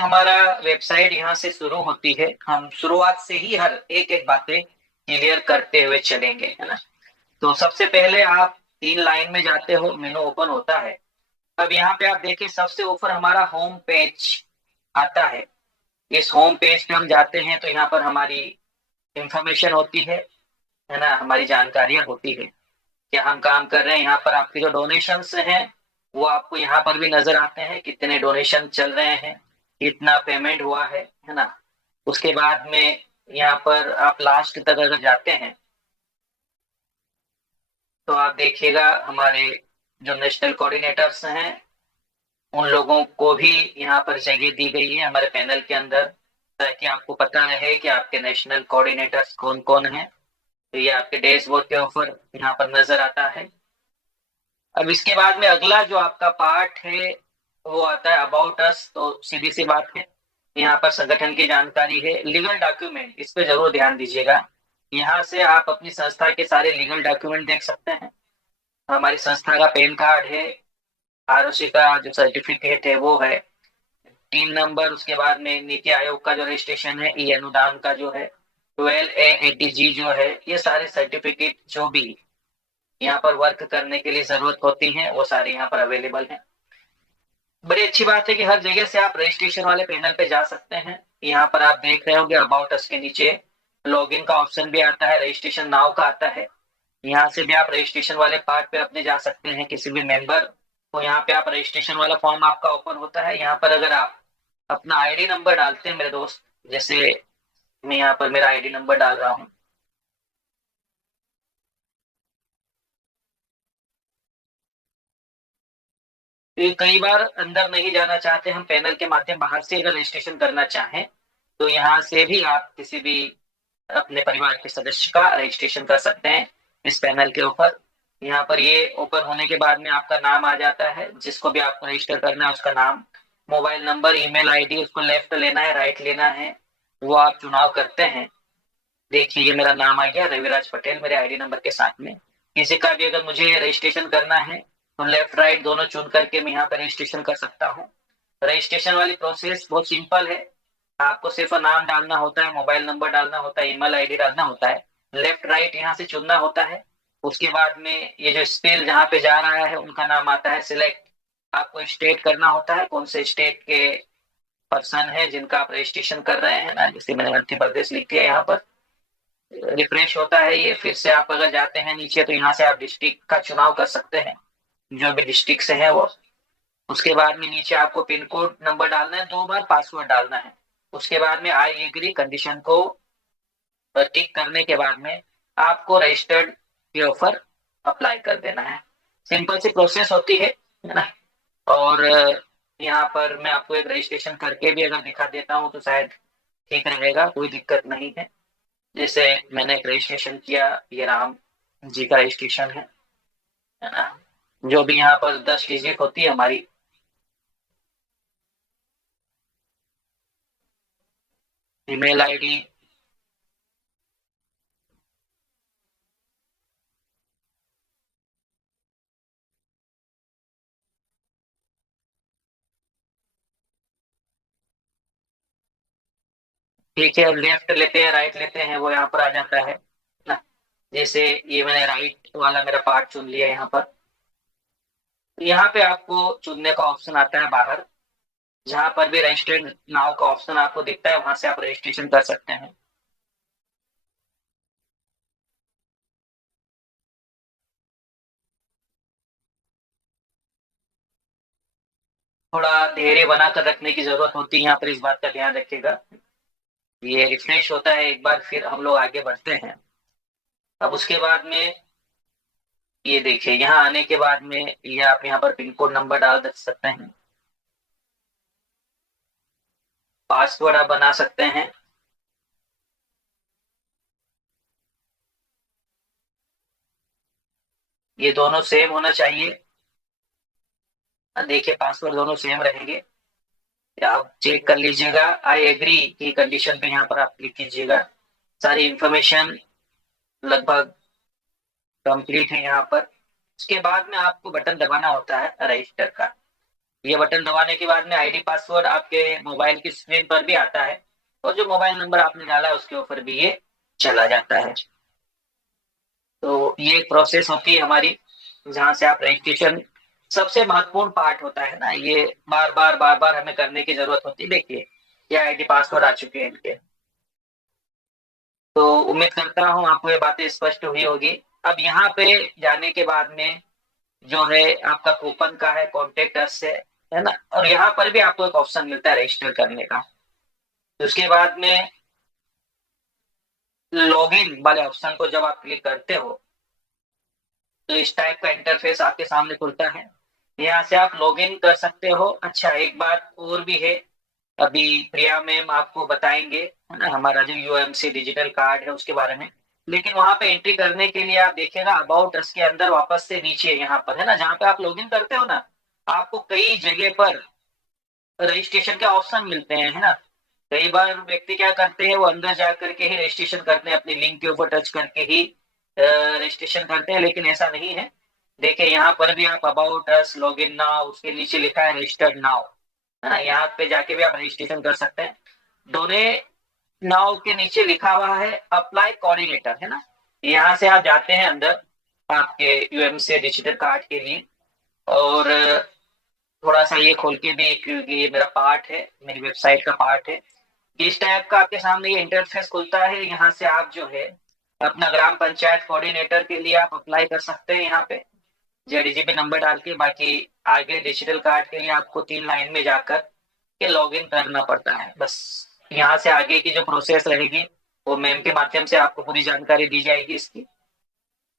हमारा वेबसाइट यहाँ से शुरू होती है। हम शुरुआत से ही हर एक एक बातें क्लियर करते हुए चलेंगे, है ना। तो सबसे पहले आप 3 लाइन में जाते हो, मेनू ओपन होता है। अब यहाँ पे आप देखिए सबसे ऊपर हमारा होम पेज आता है। इस होम पेज पे हम जाते हैं तो यहाँ पर हमारी इंफॉर्मेशन होती है ना, हमारी जानकारियां होती है, क्या हम काम कर रहे हैं। यहाँ पर आपके जो डोनेशंस हैं वो आपको यहाँ पर भी नजर आते हैं, कितने डोनेशन चल रहे हैं, कितना पेमेंट हुआ है ना। उसके बाद में यहाँ पर आप लास्ट तक अगर जाते हैं तो आप देखिएगा हमारे जो नेशनल कोऑर्डिनेटर्स हैं उन लोगों को भी यहाँ पर जगह दी गई है हमारे पैनल के अंदर, ताकि आपको पता रहे कि आपके नेशनल कोऑर्डिनेटर्स कौन कौन हैं। तो ये आपके डैशबोर्ड के ऊपर यहाँ पर नजर आता है। अब इसके बाद में अगला जो आपका पार्ट है वो आता है अबाउट अस। तो सीधी सी बात है, यहाँ पर संगठन की जानकारी है। लीगल डॉक्यूमेंट, इस पे जरूर ध्यान दीजिएगा। यहाँ से आप अपनी संस्था के सारे लीगल डॉक्यूमेंट देख सकते हैं। हमारी संस्था का पैन कार्ड है, आरओसी का जो सर्टिफिकेट है वो है, 3 नंबर। उसके बाद में नीति आयोग का जो रजिस्ट्रेशन है, ई अनुदान का जो है, 12A80G जो है, ये सारे सर्टिफिकेट जो भी यहाँ पर वर्क करने के लिए जरूरत होती है वो सारे यहाँ पर अवेलेबल हैं। बड़ी अच्छी बात है कि हर जगह से आप रजिस्ट्रेशन वाले पैनल पे जा सकते हैं। यहाँ पर आप देख रहे होंगे अबाउट अस के नीचे लॉगिन का ऑप्शन भी आता है, रजिस्ट्रेशन नाउ का आता है। यहाँ से भी आप रजिस्ट्रेशन वाले पार्ट पे अपने जा सकते हैं, किसी भी मेंबर। तो यहाँ पे आप रजिस्ट्रेशन वाला फॉर्म आपका ओपन होता है। यहाँ पर अगर आप अपना आईडी नंबर डालते हैं मेरे दोस्त, जैसे मैं यहाँ पर मेरा आईडी नंबर डाल रहा हूँ, तो ये कई बार अंदर नहीं जाना चाहते हम पैनल के माध्यम, बाहर से अगर रजिस्ट्रेशन करना चाहें तो यहाँ से भी आप किसी भी अपने परिवार के सदस्य का रजिस्ट्रेशन कर सकते हैं इस पैनल के ऊपर। यहाँ पर ये ओपन होने के बाद में आपका नाम आ जाता है, जिसको भी आपको रजिस्टर करना है उसका नाम, मोबाइल नंबर, ईमेल आईडी, उसको लेफ्ट लेना है राइट लेना है, वो आप चुनाव करते हैं। देखिए ये मेरा नाम आ गया रविराज पटेल मेरे आईडी नंबर के साथ में। किसी का भी अगर मुझे रजिस्ट्रेशन करना है तो लेफ्ट राइट दोनों चुन करके मैं यहाँ पर रजिस्ट्रेशन कर सकता हूँ। रजिस्ट्रेशन वाली प्रोसेस बहुत सिंपल है। आपको सिर्फ नाम डालना होता है, मोबाइल नंबर डालना होता है, ईमेल आईडी डालना होता है, लेफ्ट राइट यहाँ से चुनना होता है। उसके बाद में ये जो स्पेल जहाँ पे जा रहा है उनका नाम आता है सिलेक्ट। आपको स्टेट करना होता है कौन से स्टेट के पर्सन है जिनका आप रजिस्ट्रेशन कर रहे हैं ना, जैसे मैंने मध्य प्रदेश लिख दिया यहाँ पर। रिफ्रेश होता है ये, फिर से आप अगर जाते हैं नीचे तो यहाँ से आप डिस्ट्रिक्ट का चुनाव कर सकते हैं, जो भी डिस्ट्रिक्ट से है वो। उसके बाद में नीचे आपको पिन कोड नंबर डालना है, 2 बार पासवर्ड डालना है। उसके बाद में आई एग्री कंडीशन को टिक करने के बाद में आपको रजिस्टर्ड के ऑफर अप्लाई कर देना है। सिंपल सी प्रोसेस होती है ना। और यहाँ पर मैं आपको एक रजिस्ट्रेशन करके भी अगर दिखा देता हूँ तो शायद ठीक रहेगा, कोई दिक्कत नहीं है। जैसे मैंने एक रजिस्ट्रेशन किया, ये राम जी का रजिस्ट्रेशन है ना। जो भी यहाँ पर 10 डिजिट होती है हमारी, ईमेल आईडी, ठीक है। अब लेफ्ट लेते हैं राइट लेते हैं वो यहाँ पर आ जाता है ना। जैसे ये मैंने राइट वाला मेरा पार्ट चुन लिया यहाँ पर। यहाँ पे आपको चुनने का ऑप्शन आता है बाहर, जहां पर भी रजिस्टर्ड नाउ का ऑप्शन आपको दिखता है वहां से आप रजिस्ट्रेशन कर सकते हैं। थोड़ा धैर्य बनाकर रखने की जरूरत होती है यहाँ पर, इस बात का ध्यान रखिएगा। ये रिफ्रेश होता है एक बार, फिर हम लोग आगे बढ़ते हैं। अब उसके बाद में ये देखिए यहाँ आने के बाद में ये आप यहाँ पर पिन कोड नंबर डाल दे सकते हैं, पासवर्ड आप बना सकते हैं। ये दोनों सेम होना चाहिए। देखिए पासवर्ड दोनों सेम रहेंगे, आप चेक कर लीजिएगा। आई एग्री की कंडीशन पे यहाँ पर आप क्लिक कीजिएगा। सारी इंफॉर्मेशन लगभग कंप्लीट है यहाँ पर। उसके बाद में आपको बटन दबाना होता है रजिस्टर का। ये बटन दबाने के बाद में आईडी पासवर्ड आपके मोबाइल की स्क्रीन पर भी आता है और जो मोबाइल नंबर आपने डाला है उसके ऊपर भी ये चला जाता है। तो ये एक प्रोसेस होती है हमारी, जहां से आप रजिस्ट्रेशन, सबसे महत्वपूर्ण पार्ट होता है ना ये, बार बार हमें करने की जरूरत होती है। देखिए ये आईडी पासवर्ड आ चुके हैं इनके। तो उम्मीद करता हूँ आपको ये बातें स्पष्ट हुई होगी। अब यहाँ पे जाने के बाद में जो है आपका कूपन का है, कॉन्टेक्ट अस है ना, और यहाँ पर भी आपको एक ऑप्शन मिलता है रजिस्टर करने का। तो उसके बाद में लॉगिन वाले ऑप्शन को जब आप क्लिक करते हो तो इस टाइप का इंटरफेस आपके सामने खुलता है। यहाँ से आप लॉगिन कर सकते हो। अच्छा एक बात और भी है, अभी प्रिया मैम आपको बताएंगे है ना हमारा जो यूएमसी डिजिटल कार्ड है उसके बारे में। लेकिन वहां पे एंट्री करने के लिए आप देखिएगा अबाउट अस के अंदर वापस से नीचे यहाँ पर है ना, जहाँ पे आप लॉगिन करते हो ना, आपको कई जगह पर रजिस्ट्रेशन के ऑप्शन मिलते हैं है ना। कई बार व्यक्ति क्या करते हैं, वो अंदर जा करके ही रजिस्ट्रेशन करते हैं, अपनी लिंक के ऊपर टच करके ही रजिस्ट्रेशन करते हैं, लेकिन ऐसा नहीं है। देखिए यहाँ पर भी आप about us, log in now, उसके नीचे लिखा है रजिस्टर्ड नाउ है ना, यहाँ पे जाके भी आप रजिस्ट्रेशन कर सकते हैं। दोनों नाउ के नीचे लिखा हुआ है अप्लाई कोऑर्डिनेटर है ना, यहाँ से आप जाते हैं अंदर आपके यूएमसी डिजिटल कार्ड के लिए। और थोड़ा सा ये खोल के भी, क्योंकि ये मेरा पार्ट है, मेरी वेबसाइट का पार्ट है। इस टाइप का आपके सामने ये इंटरफेस खुलता है। यहाँ से आप जो है अपना ग्राम पंचायत कोऑर्डिनेटर के लिए आप अप्लाई कर सकते हैं यहाँ पे जेडीजीपी नंबर डाल के। बाकी आगे डिजिटल कार्ड के लिए आपको 3 लाइन में जाकर के लॉग इन करना पड़ता है बस। यहाँ से आगे की जो प्रोसेस रहेगी वो मैम के माध्यम से आपको पूरी जानकारी दी जाएगी इसकी।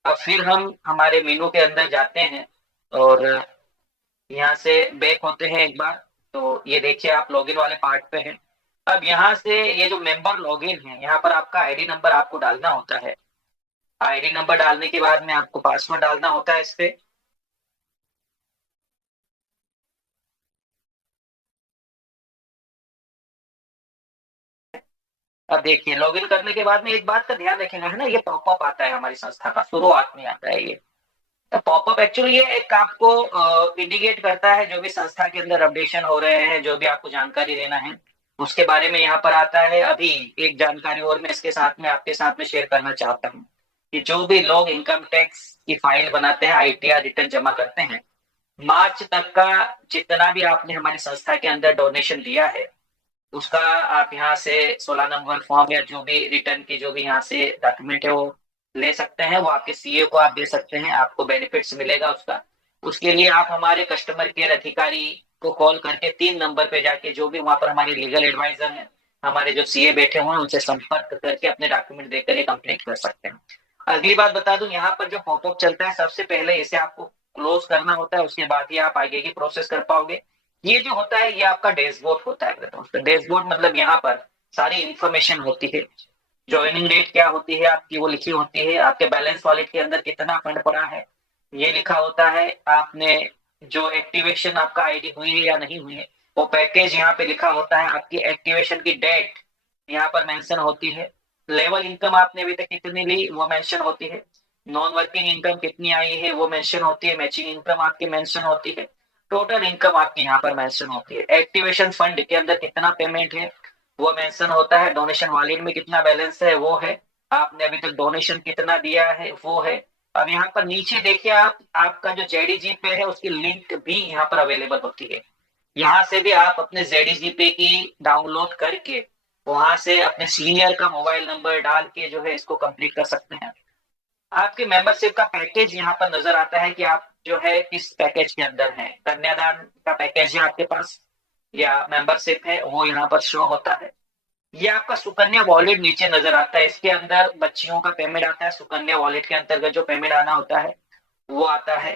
अब फिर हम हमारे मेनू के अंदर जाते हैं और यहाँ से बैक होते हैं एक बार। तो ये देखिए आप लॉगिन वाले पार्ट पे हैं। अब यहाँ से ये जो मेंबर लॉगिन है, यहाँ पर आपका आईडी नंबर आपको डालना होता है। आईडी नंबर डालने के बाद में आपको पासवर्ड डालना होता है इस पे। अब देखिए लॉगिन करने के बाद में एक बात का ध्यान रखेगा है ना, ये पॉपअप आता है हमारी संस्था का, शुरुआत में आता है ये। तो पॉपअप एक्चुअली ये एक आपको इंडिकेट करता है जो भी संस्था के अंदर अपडेशन हो रहे हैं, जो भी आपको जानकारी देना है उसके बारे में यहाँ पर आता है। अभी एक जानकारी और मैं इसके साथ में आपके साथ में शेयर करना चाहता हूँ कि जो भी लोग इनकम टैक्स की फाइल बनाते हैं, आईटीआर रिटर्न जमा करते हैं, मार्च तक का जितना भी आपने हमारी संस्था के अंदर डोनेशन दिया है उसका आप यहाँ से 16 नंबर फॉर्म या जो भी रिटर्न की जो भी यहाँ से डॉक्यूमेंट है वो ले सकते हैं। वो आपके सीए को आप दे सकते हैं, आपको बेनिफिट्स मिलेगा उसका। उसके लिए आप हमारे कस्टमर केयर अधिकारी को कॉल करके 3 नंबर पे जाके, जो भी वहां पर हमारे लीगल एडवाइजर हैं, हमारे जो सीए बैठे हुए हैं, उनसे संपर्क करके अपने डॉक्यूमेंट देकर ये कंप्लीट कर सकते हैं। अगली बात बता दूं, यहाँ पर जो पॉपअप चलता है सबसे पहले इसे आपको क्लोज करना होता है, उसके बाद ही आप आगे की प्रोसेस कर पाओगे। ये जो होता है ये आपका डैशबोर्ड होता है। डैशबोर्ड मतलब यहाँ पर सारी इंफॉर्मेशन होती है। ज्वाइनिंग डेट क्या होती है आपकी वो लिखी होती है, आपके बैलेंस वॉलेट के अंदर कितना फंड पड़ा है ये लिखा होता है, आपने जो एक्टिवेशन आपका आईडी हुई है या नहीं हुई है वो पैकेज यहाँ पे लिखा होता है, आपकी एक्टिवेशन की डेट यहाँ पर मेंशन होती है, लेवल इनकम आपने अभी तक कितनी ली वो मेंशन होती है, नॉन वर्किंग इनकम कितनी आई है वो मेंशन होती है, मैचिंग इनकम आपकी मेंशन होती है, टोटल इनकम आपकी यहाँ पर मेंशन होती है, एक्टिवेशन फंड के अंदर कितना पेमेंट है वो मेंशन होता है, डोनेशन वॉलेट में कितना बैलेंस है वो है, आपने अभी तक डोनेशन कितना दिया है वो है। अब यहाँ पर नीचे देखिए आप, आपका जो जेडीजी पे है उसकी लिंक भी यहाँ पर अवेलेबल होती है। यहाँ से भी आप अपने जेडीजी पे की डाउनलोड करके वहां से अपने सीनियर का मोबाइल नंबर डाल के जो है इसको कंप्लीट कर सकते हैं। आपके मेंबरशिप का पैकेज यहाँ पर नजर आता है कि आप जो है किस पैकेज के अंदर है, कन्यादान का पैकेज है आपके पास या मेंबरशिप है वो यहाँ पर शो होता है। ये आपका सुकन्या वॉलेट नीचे नजर आता है, इसके अंदर बच्चियों का पेमेंट आता है, सुकन्या वॉलेट के अंतर्गत जो पेमेंट आना होता है वो आता है।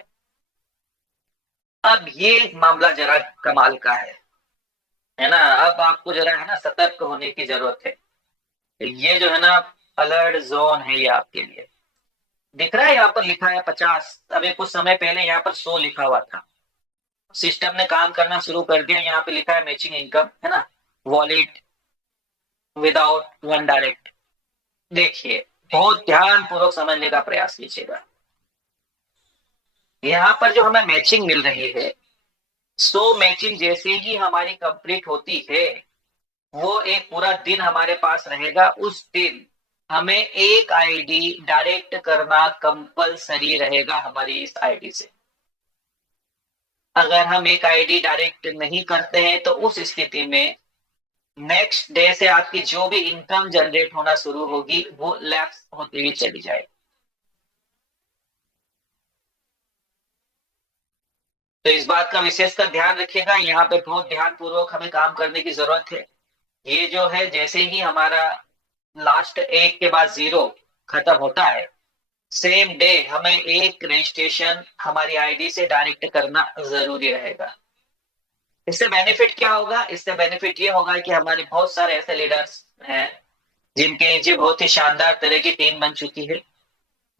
अब ये मामला जरा कमाल का है ना, अब आपको जरा है ना सतर्क होने की जरूरत है। ये जो है ना अलर्ट जोन है ये आपके लिए। दिख रहा है यहाँ पर लिखा है 50, अभी कुछ समय पहले यहाँ पर 100 लिखा हुआ था। सिस्टम ने काम करना शुरू कर दिया, यहाँ पे लिखा है मैचिंग इनकम है ना, वॉलेट विदाउट वन डायरेक्ट। देखिए बहुत ध्यान पूर्वक समझने का प्रयास कीजिएगा। यहाँ पर जो हमें मैचिंग मिल रही है सो मैचिंग जैसे ही हमारी कंप्लीट होती है, वो एक पूरा दिन हमारे पास रहेगा। उस दिन हमें एक आईडी डायरेक्ट करना कंपलसरी रहेगा हमारी इस आईडी से। अगर हम एक आईडी डायरेक्ट नहीं करते हैं तो उस स्थिति में नेक्स्ट डे से आपकी जो भी इनकम जनरेट होना शुरू होगी वो लैप्स होती हुई चली जाएगी। तो इस बात का विशेषकर ध्यान रखिएगा, यहाँ पे बहुत ध्यान पूर्वक हमें काम करने की जरूरत है। ये जो है जैसे ही हमारा लास्ट एक के बाद जीरो खत्म होता है, सेम डे हमें एक रजिस्ट्रेशन हमारी आईडी से डायरेक्ट करना जरूरी रहेगा। इससे बेनिफिट क्या होगा? इससे बेनिफिट ये होगा कि हमारे बहुत सारे ऐसे लीडर्स हैं जिनके नीचे बहुत ही शानदार तरह की टीम बन चुकी है।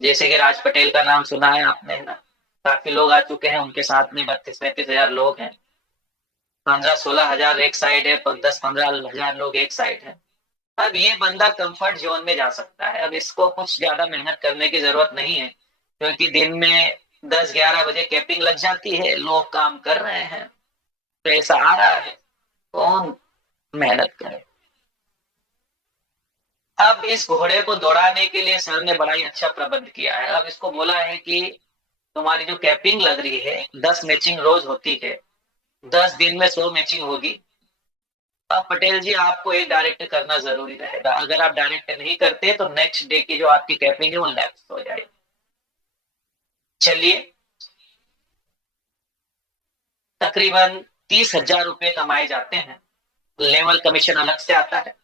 जैसे कि राज पटेल का नाम सुना है आपने, है ना? काफी लोग आ चुके हैं उनके साथ में, 32-35 हजार लोग हैं। 15-16 हजार एक साइड है, 10-15 हजार लोग एक साइड है। अब ये बंदा कंफर्ट जोन में जा सकता है। अब इसको कुछ ज्यादा मेहनत करने की जरूरत नहीं है, क्योंकि दिन में 10-11 बजे कैपिंग लग जाती है, लोग काम कर रहे हैं, पैसा आ रहा है, कौन मेहनत करे। अब इस घोड़े को दौड़ाने के लिए सर ने बड़ा ही अच्छा प्रबंध किया है। अब इसको बोला है कि तुम्हारी जो कैपिंग लग रही है, 10 मैचिंग रोज होती है, 10 दिन में 100 मैचिंग होगी। अब पटेल जी आपको एक डायरेक्ट करना जरूरी रहेगा। अगर आप डायरेक्ट नहीं करते तो नेक्स्ट डे की जो आपकी कैपिंग है वो लैप्स हो जाएगी। चलिए, तकरीबन 30,000 रुपए कमाए जाते हैं, लेवल कमीशन अलग से आता है।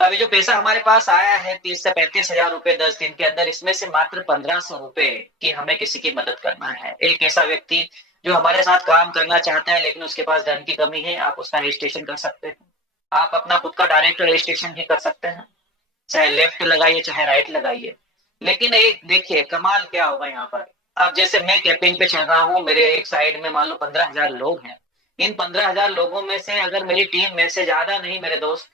अभी जो पैसा हमारे पास आया है 30 से 35 हजार रुपए 10 दिन के अंदर, इसमें से मात्र 1500 रुपए की हमें किसी की मदद करना है। एक ऐसा व्यक्ति जो हमारे साथ काम करना चाहता है लेकिन उसके पास धन की कमी है, आप उसका रजिस्ट्रेशन कर सकते हैं। आप अपना खुद का डायरेक्ट रजिस्ट्रेशन भी कर सकते हैं, चाहे लेफ्ट लगाइए चाहे राइट लगाइए। लेकिन एक देखिए कमाल क्या होगा यहाँ पर। अब जैसे मैं कैपिंग पे चल रहा हूँ, मेरे एक साइड में मान लो 15 हजार लोग हैं। इन 15 हजार लोगों में से अगर मेरी टीम में से ज्यादा नहीं मेरे दोस्त,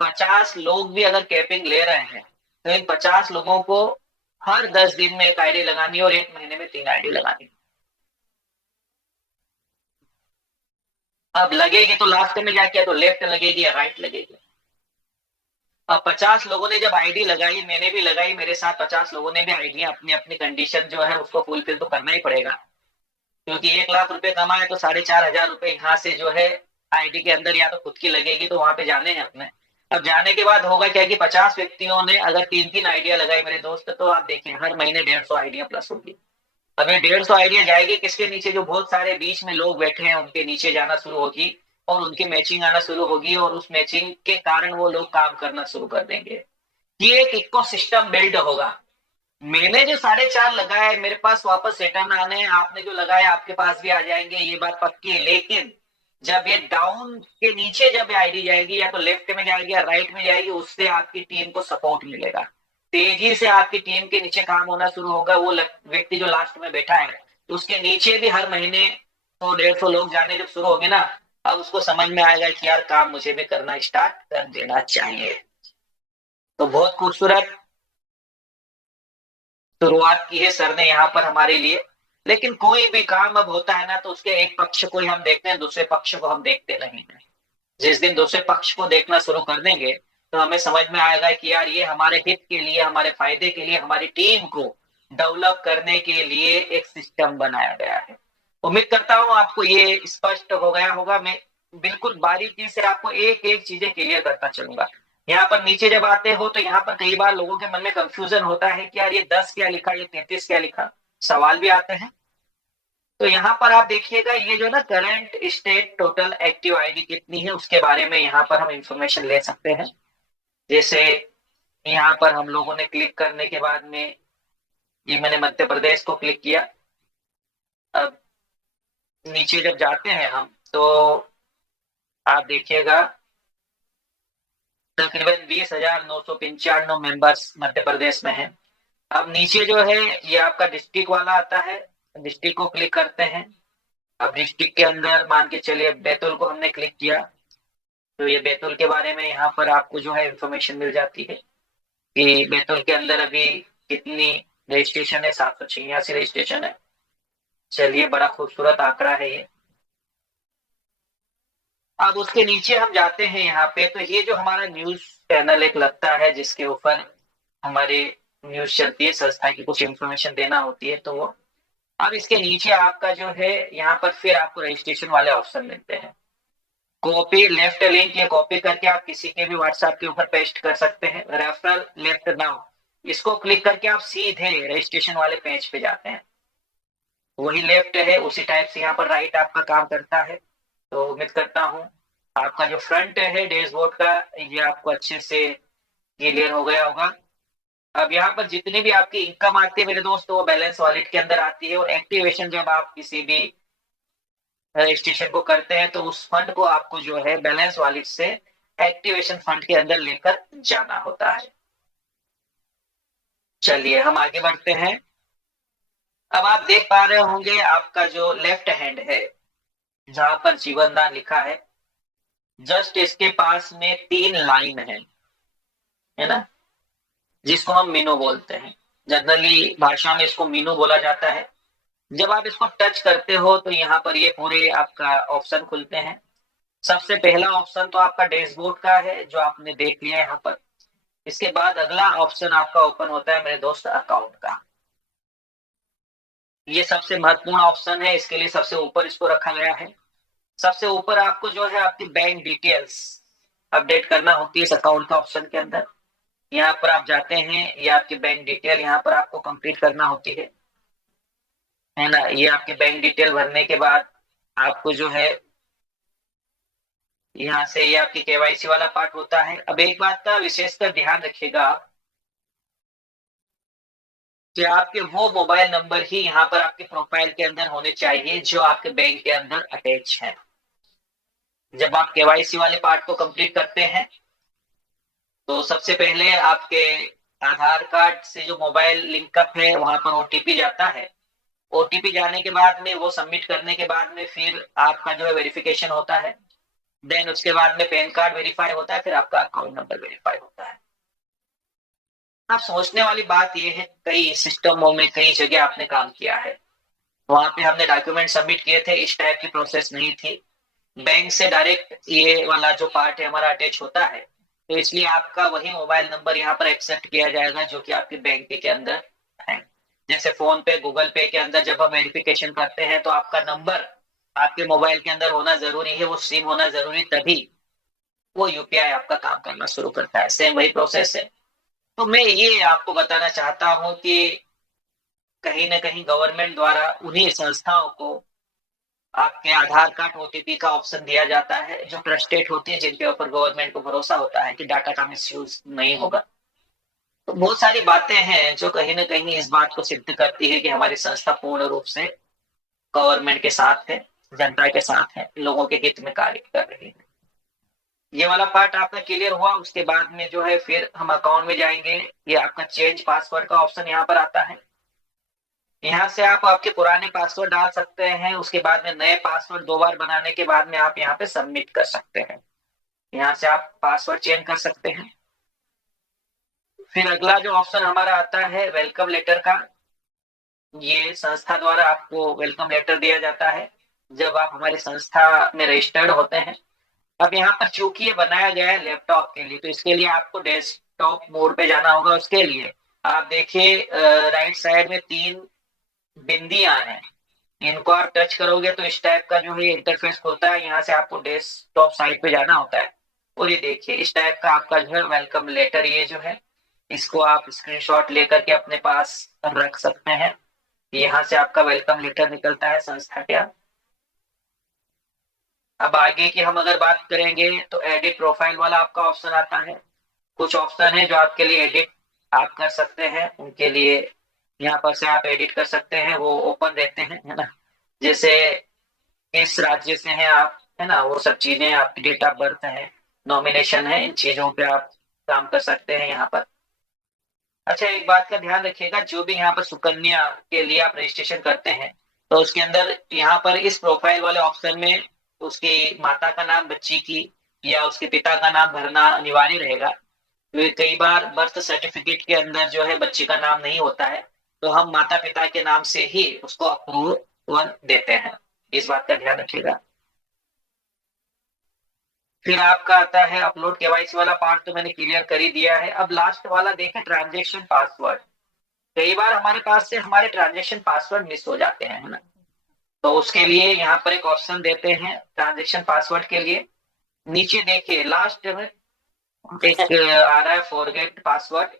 50 लोग भी अगर कैपिंग ले रहे हैं, तो इन 50 लोगों को हर 10 दिन में एक आईडी लगानी है और एक महीने में 3 आईडी लगानी है। अब लगेगी तो लास्ट में क्या किया, तो लेफ्ट लगेगी या राइट लगेगी। अब 50 लोगों ने जब आईडी लगाई, मैंने भी लगाई, मेरे साथ 50 लोगों ने भी आईडी, अपनी अपनी कंडीशन जो है उसको फुलफिल तो करना ही पड़ेगा। क्योंकि 1 लाख रुपए कमाए तो 4,500 रुपए यहाँ से जो है आईडी के अंदर या तो खुद की लगेगी, तो वहां पे जाने हैं अपने। अब जाने के बाद होगा क्या कि 50 व्यक्तियों ने अगर 3-3 आइडिया लगाई मेरे दोस्त, तो आप देखिए हर महीने 150 आइडिया प्लस होगी। अब ये 150 आइडिया जाएगी किसके नीचे? जो बहुत सारे बीच में लोग बैठे हैं उनके नीचे जाना शुरू होगी, और उनकी मैचिंग आना शुरू होगी, और उस मैचिंग के कारण वो लोग काम करना शुरू कर देंगे। ये एक इकोसिस्टम बिल्ड होगा। मैंने जो 4.5 लगाया है मेरे पास वापस रिटर्न आने हैं, आपने जो लगाया आपके पास भी आ जाएंगे, ये बात पक्की है। लेकिन जब ये डाउन के नीचे जब आईडी जाएगी, या तो लेफ्ट में जाएगी या राइट में जाएगी, उससे आपकी टीम को सपोर्ट मिलेगा, तेजी से आपकी टीम के नीचे काम होना शुरू होगा। वो व्यक्ति जो लास्ट में बैठा है, उसके नीचे भी हर महीने 100-150 लोग जाने जब शुरू होंगे ना, अब उसको समझ में आएगा कि यार काम मुझे भी करना स्टार्ट कर देना चाहिए। तो बहुत खूबसूरत शुरुआत की है सर ने यहाँ पर हमारे लिए। लेकिन कोई भी काम अब होता है ना, तो उसके एक पक्ष को ही हम देखते हैं, दूसरे पक्ष को हम देखते नहीं हैं। जिस दिन दूसरे पक्ष को देखना शुरू कर देंगे, तो हमें समझ में आएगा कि यार ये हमारे हित के लिए, हमारे फायदे के लिए, हमारी टीम को डेवलप करने के लिए एक सिस्टम बनाया गया है। उम्मीद करता हूँ आपको ये स्पष्ट हो गया होगा। मैं बिल्कुल बारीकी से आपको एक एक चीजें क्लियर करता चलूंगा। यहाँ पर नीचे जब आते हो तो यहाँ पर कई बार लोगों के मन में कंफ्यूजन होता है कि यार ये 10 क्या लिखा, ये 33 क्या लिखा, सवाल भी आते हैं। तो यहाँ पर आप देखिएगा, ये जो ना current state total active ID कितनी है उसके बारे में यहाँ पर हम इंफॉर्मेशन ले सकते हैं। जैसे यहाँ पर हम लोगों ने क्लिक करने के बाद में, ये मैंने मध्य प्रदेश को क्लिक किया। अब नीचे जब जाते हैं हम, तो आप देखिएगा तकरीबन 20,995 मेंबर्स मध्य प्रदेश में हैं। अब नीचे जो है ये आपका डिस्ट्रिक्ट वाला आता है, डिस्ट्रिक्ट को क्लिक करते हैं। अब डिस्ट्रिक्ट के अंदर मान के चलिए बैतूल को हमने क्लिक किया, तो ये बैतूल के बारे में यहाँ पर आपको जो है इंफॉर्मेशन मिल जाती है कि बैतूल के अंदर अभी कितनी रजिस्ट्रेशन है, 786 रजिस्ट्रेशन है। चलिए, बड़ा खूबसूरत आंकड़ा है ये। अब उसके नीचे हम जाते हैं यहाँ पे, तो ये जो हमारा न्यूज चैनल एक लगता है जिसके ऊपर हमारी न्यूज चलती है, संस्था की कुछ इंफॉर्मेशन देना होती है, तो वो अब इसके नीचे आपका जो है यहाँ पर फिर आपको रजिस्ट्रेशन वाले ऑप्शन मिलते हैं। कॉपी लेफ्ट लिंक, ये कॉपी करके आप किसी के भी व्हाट्सएप के ऊपर पेस्ट कर सकते हैं। रेफरल लेफ्ट नाउ, इसको क्लिक करके आप सीधे रजिस्ट्रेशन वाले पेज पे जाते हैं। वही लेफ्ट है, उसी टाइप से यहाँ पर राइट आपका काम करता है। तो उम्मीद करता हूँ आपका जो फ्रंट है डैशबोर्ड का, ये आपको अच्छे से क्लियर हो गया होगा। अब यहाँ पर जितनी भी आपकी इनकम आती है मेरे दोस्त, वो बैलेंस वॉलेट के अंदर आती है, और एक्टिवेशन जब आप किसी भी रजिस्ट्रेशन को करते हैं तो उस फंड को आपको जो है बैलेंस वॉलेट से एक्टिवेशन फंड के अंदर लेकर जाना होता है। चलिए हम आगे बढ़ते हैं। अब आप देख पा रहे होंगे आपका जो लेफ्ट हैंड है जहां पर जीवन दान लिखा है, जस्ट इसके पास में 3 लाइन है ना, जिसको हम मीनू बोलते हैं। जनरली भाषा में इसको मीनू बोला जाता है। जब आप इसको टच करते हो तो यहाँ पर ये पूरे आपका ऑप्शन खुलते हैं। सबसे पहला ऑप्शन तो आपका डैशबोर्ड का है जो आपने देख लिया यहाँ पर। इसके बाद अगला ऑप्शन आपका ओपन होता है मेरे दोस्त अकाउंट का। ये सबसे महत्वपूर्ण ऑप्शन है, इसके लिए सबसे ऊपर इसको रखा गया है। सबसे ऊपर आपको जो है आपकी बैंक डिटेल्स अपडेट करना होती है इस अकाउंट का ऑप्शन के अंदर। यहाँ पर आप जाते हैं, ये आपकी बैंक डिटेल यहाँ पर आपको कंप्लीट करना होती है ना। ये आपके बैंक डिटेल भरने के बाद आपको जो है यहाँ से ये आपकी केवाईसी वाला पार्ट होता है। अब एक बात का विशेषकर ध्यान रखिएगा कि आपके वो मोबाइल नंबर ही यहाँ पर आपके प्रोफाइल के अंदर होने चाहिए जो आपके बैंक के अंदर अटैच है। जब आप केवाईसी वाले पार्ट को कंप्लीट करते हैं तो सबसे पहले आपके आधार कार्ड से जो मोबाइल लिंकअप है वहां पर ओटीपी जाता है। ओटीपी जाने के बाद में, वो सबमिट करने के बाद में, फिर आपका जो है वेरिफिकेशन होता है। देन उसके बाद में पैन कार्ड वेरीफाई होता है, फिर आपका अकाउंट नंबर वेरीफाई होता है। आप सोचने वाली बात यह है, कई सिस्टमों में कई जगह आपने काम किया है, वहां पे हमने डॉक्यूमेंट सबमिट किए थे, इस टाइप की प्रोसेस नहीं थी। बैंक से डायरेक्ट ये वाला जो पार्ट है हमारा अटैच होता है, तो इसलिए आपका वही मोबाइल नंबर यहाँ पर एक्सेप्ट किया जाएगा जो कि आपके बैंक के अंदर है। जैसे फोन पे, गूगल पे के अंदर जब हम वेरिफिकेशन करते हैं तो आपका नंबर आपके मोबाइल के अंदर होना जरूरी है, वो सिम होना जरूरी, तभी वो यूपीआई आपका काम करना शुरू करता है। सेम वही प्रोसेस है। तो मैं ये आपको बताना चाहता हूं कि कहीं ना कहीं गवर्नमेंट द्वारा उन्हीं संस्थाओं को आपके आधार कार्ड ओटीपी का ऑप्शन दिया जाता है जो ट्रस्टेड होती है, जिनके ऊपर गवर्नमेंट को भरोसा होता है कि डाटा का मिसयूज नहीं होगा। तो बहुत सारी बातें हैं जो कहीं ना कहीं इस बात को सिद्ध करती है कि हमारी संस्था पूर्ण रूप से गवर्नमेंट के साथ है, जनता के साथ है, लोगों के हित में कार्य कर रही है। ये वाला पार्ट आपका क्लियर हुआ। उसके बाद में जो है फिर हम अकाउंट में जाएंगे। ये आपका चेंज पासवर्ड का ऑप्शन यहाँ पर आता है। यहाँ से आप आपके पुराने पासवर्ड डाल सकते हैं, उसके बाद में नए पासवर्ड 2 बार बनाने के बाद में आप यहाँ पे सबमिट कर सकते हैं। यहाँ से आप पासवर्ड चेंज कर सकते हैं। फिर अगला जो ऑप्शन हमारा आता है वेलकम लेटर का। ये संस्था द्वारा आपको वेलकम लेटर दिया जाता है जब आप हमारी संस्था में रजिस्टर्ड होते हैं। अब यहाँ पर चूंकि ये बनाया गया है लैपटॉप के लिए, तो इसके लिए आपको डेस्कटॉप मोड पे जाना होगा। उसके लिए आप देखिए राइट साइड में 3 बिंदियां हैं, इनको आप टच करोगे तो इस टाइप का जो है इंटरफेस खुलता है। यहाँ से आपको डेस्कटॉप साइट पे जाना होता है, और ये देखिए इस टाइप का आपका जो है वेलकम लेटर, ये जो है इसको आप स्क्रीनशॉट लेकर के अपने पास रख सकते हैं। यहाँ से आपका वेलकम लेटर निकलता है संस्था के। अब आगे की हम अगर बात करेंगे तो एडिट प्रोफाइल वाला आपका ऑप्शन आता है। कुछ ऑप्शन है जो आपके लिए एडिट आप कर सकते हैं, उनके लिए यहाँ पर से आप एडिट कर सकते हैं, वो ओपन रहते हैं, है ना। जैसे किस राज्य से हैं आप, है ना, वो सब चीजें, आपकी डेट ऑफ बर्थ है, नॉमिनेशन है, इन चीजों पे आप काम कर सकते हैं यहाँ पर। अच्छा, एक बात का ध्यान रखिएगा, जो भी यहाँ पर सुकन्या के लिए आप रजिस्ट्रेशन करते हैं तो उसके अंदर यहाँ पर इस प्रोफाइल वाले ऑप्शन में उसकी माता का नाम बच्ची की या उसके पिता का नाम भरना अनिवार्य रहेगा, क्योंकि कई बार बर्थ सर्टिफिकेट के अंदर जो है बच्ची का नाम नहीं होता है, तो हम माता पिता के नाम से ही उसको अप्रूव 1 देते हैं, इस बात का ध्यान रखिएगा। फिर आपका आता है अपलोड केवाईसी वाला पार्ट, तो मैंने क्लियर कर ही दिया है। अब लास्ट वाला देखें, ट्रांजेक्शन पासवर्ड। कई बार हमारे पास से हमारे ट्रांजेक्शन पासवर्ड मिस हो जाते हैं, है ना। तो उसके लिए यहाँ पर एक ऑप्शन देते हैं ट्रांजेक्शन पासवर्ड के लिए। नीचे देखिए लास्ट में एक आ रहा है फॉरगेट पासवर्ड।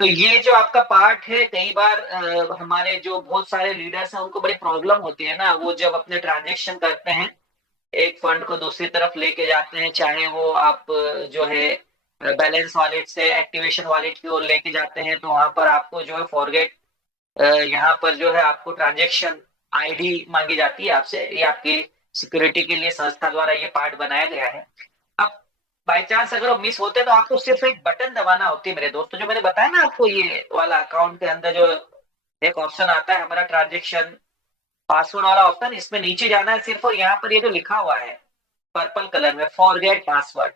तो ये जो आपका पार्ट है, कई बार हमारे जो बहुत सारे लीडर्स हैं उनको बड़ी प्रॉब्लम होती है ना, वो जब अपने ट्रांजेक्शन करते हैं, एक फंड को दूसरी तरफ लेके जाते हैं, चाहे वो आप जो है बैलेंस वॉलेट से एक्टिवेशन वॉलेट की ओर लेके जाते हैं, तो वहां पर आपको जो है फॉरगेट, यहाँ पर जो है आपको ट्रांजेक्शन आईडी मांगी जाती है आपसे। ये आपकी सिक्योरिटी के लिए संस्था द्वारा ये पार्ट बनाया गया है। अब बाय चांस अगर वो मिस होते तो आपको सिर्फ एक बटन दबाना होती है मेरे दोस्तों, जो मैंने बताया ना आपको, ये वाला अकाउंट के अंदर जो एक ऑप्शन आता है हमारा ट्रांजेक्शन पासवर्ड वाला ऑप्शन, इसमें नीचे जाना है सिर्फ, और यहाँ पर ये जो लिखा हुआ है पर्पल कलर में फॉरगेट पासवर्ड,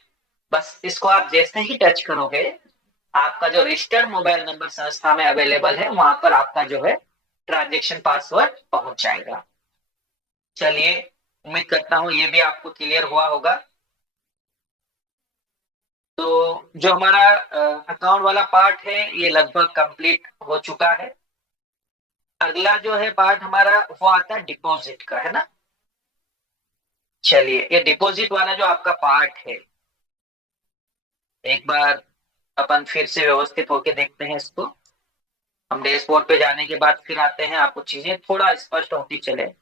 बस इसको आप जैसे ही टच करोगे, आपका जो रजिस्टर्ड मोबाइल नंबर संस्था में अवेलेबल है वहां पर आपका जो है ट्रांजेक्शन पासवर्ड पहुंच जाएगा। चलिए, उम्मीद करता हूं ये भी आपको क्लियर हुआ होगा। तो जो हमारा अकाउंट वाला पार्ट है ये लगभग कंप्लीट हो चुका है। अगला जो है पार्ट हमारा वो आता है डिपॉजिट का, है ना। चलिए, ये डिपॉजिट वाला जो आपका पार्ट है, एक बार अपन फिर से व्यवस्थित होके देखते हैं इसको। हम डैशबोर्ड पे जाने के बाद फिर आते हैं, आपको चीजें थोड़ा स्पष्ट होती चले।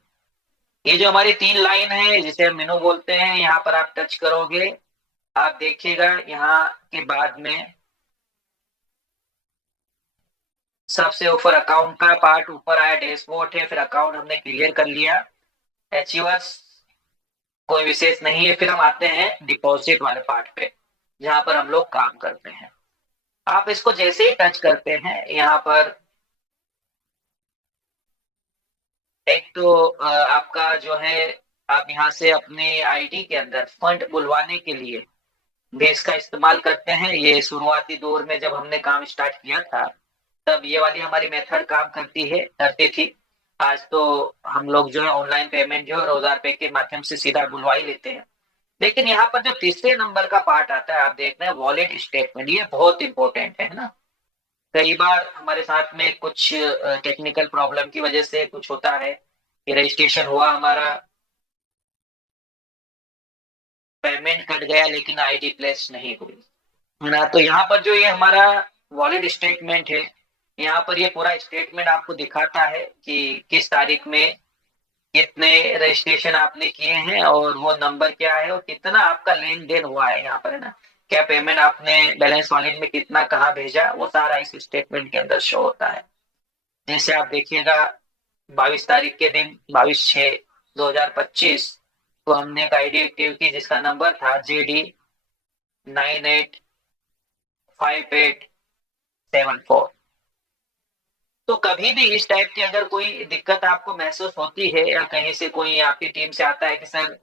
ये जो हमारी 3 लाइन है जिसे हम मेनू बोलते हैं, यहाँ पर आप टच करोगे, आप देखिएगा यहाँ के बाद में सबसे ऊपर अकाउंट का पार्ट ऊपर आया, डैशबोर्ड है, फिर अकाउंट हमने क्लियर कर लिया, अचीवर्स कोई विशेष नहीं है। फिर हम आते हैं डिपॉजिट वाले पार्ट पे, जहां पर हम लोग काम करते हैं। आप इसको जैसे ही टच करते हैं, यहाँ पर एक तो आपका जो है, आप यहाँ से अपने आईडी के अंदर फंड बुलवाने के लिए भी इसका इस्तेमाल करते हैं। ये शुरुआती दौर में जब हमने काम स्टार्ट किया था, तब ये वाली हमारी मेथड काम करती थी। आज तो हम लोग जो है ऑनलाइन पेमेंट जो है रोजगार पे के माध्यम से सीधा बुलवा ही लेते हैं। लेकिन यहाँ पर जो तीसरे नंबर का पार्ट आता है, आप देख रहे हैं वॉलेट स्टेटमेंट, ये बहुत इंपॉर्टेंट है ना। कई बार हमारे साथ में कुछ टेक्निकल प्रॉब्लम की वजह से कुछ होता है कि रजिस्ट्रेशन हुआ हमारा, पेमेंट कट गया, लेकिन आईडी प्लेस नहीं हुई, है ना। तो यहाँ पर जो ये हमारा वॉलेट स्टेटमेंट है, यहाँ पर ये पूरा स्टेटमेंट आपको दिखाता है कि किस तारीख में कितने रजिस्ट्रेशन आपने किए हैं, और वो नंबर क्या है, और कितना आपका लेन देन हुआ है यहाँ पर, है ना। क्या पेमेंट आपने बैलेंस वॉलेट में कितना कहाँ भेजा, वो सारा इस स्टेटमेंट के अंदर शो होता है। जैसे आप देखिएगा 22 तारीख के दिन 22/6/2025 को हमने एक आईडी एक्टिव की जिसका नंबर था JD985874। तो कभी भी इस टाइप की अगर कोई दिक्कत आपको महसूस होती है, या कहीं से कोई आपकी टीम से आता है कि सर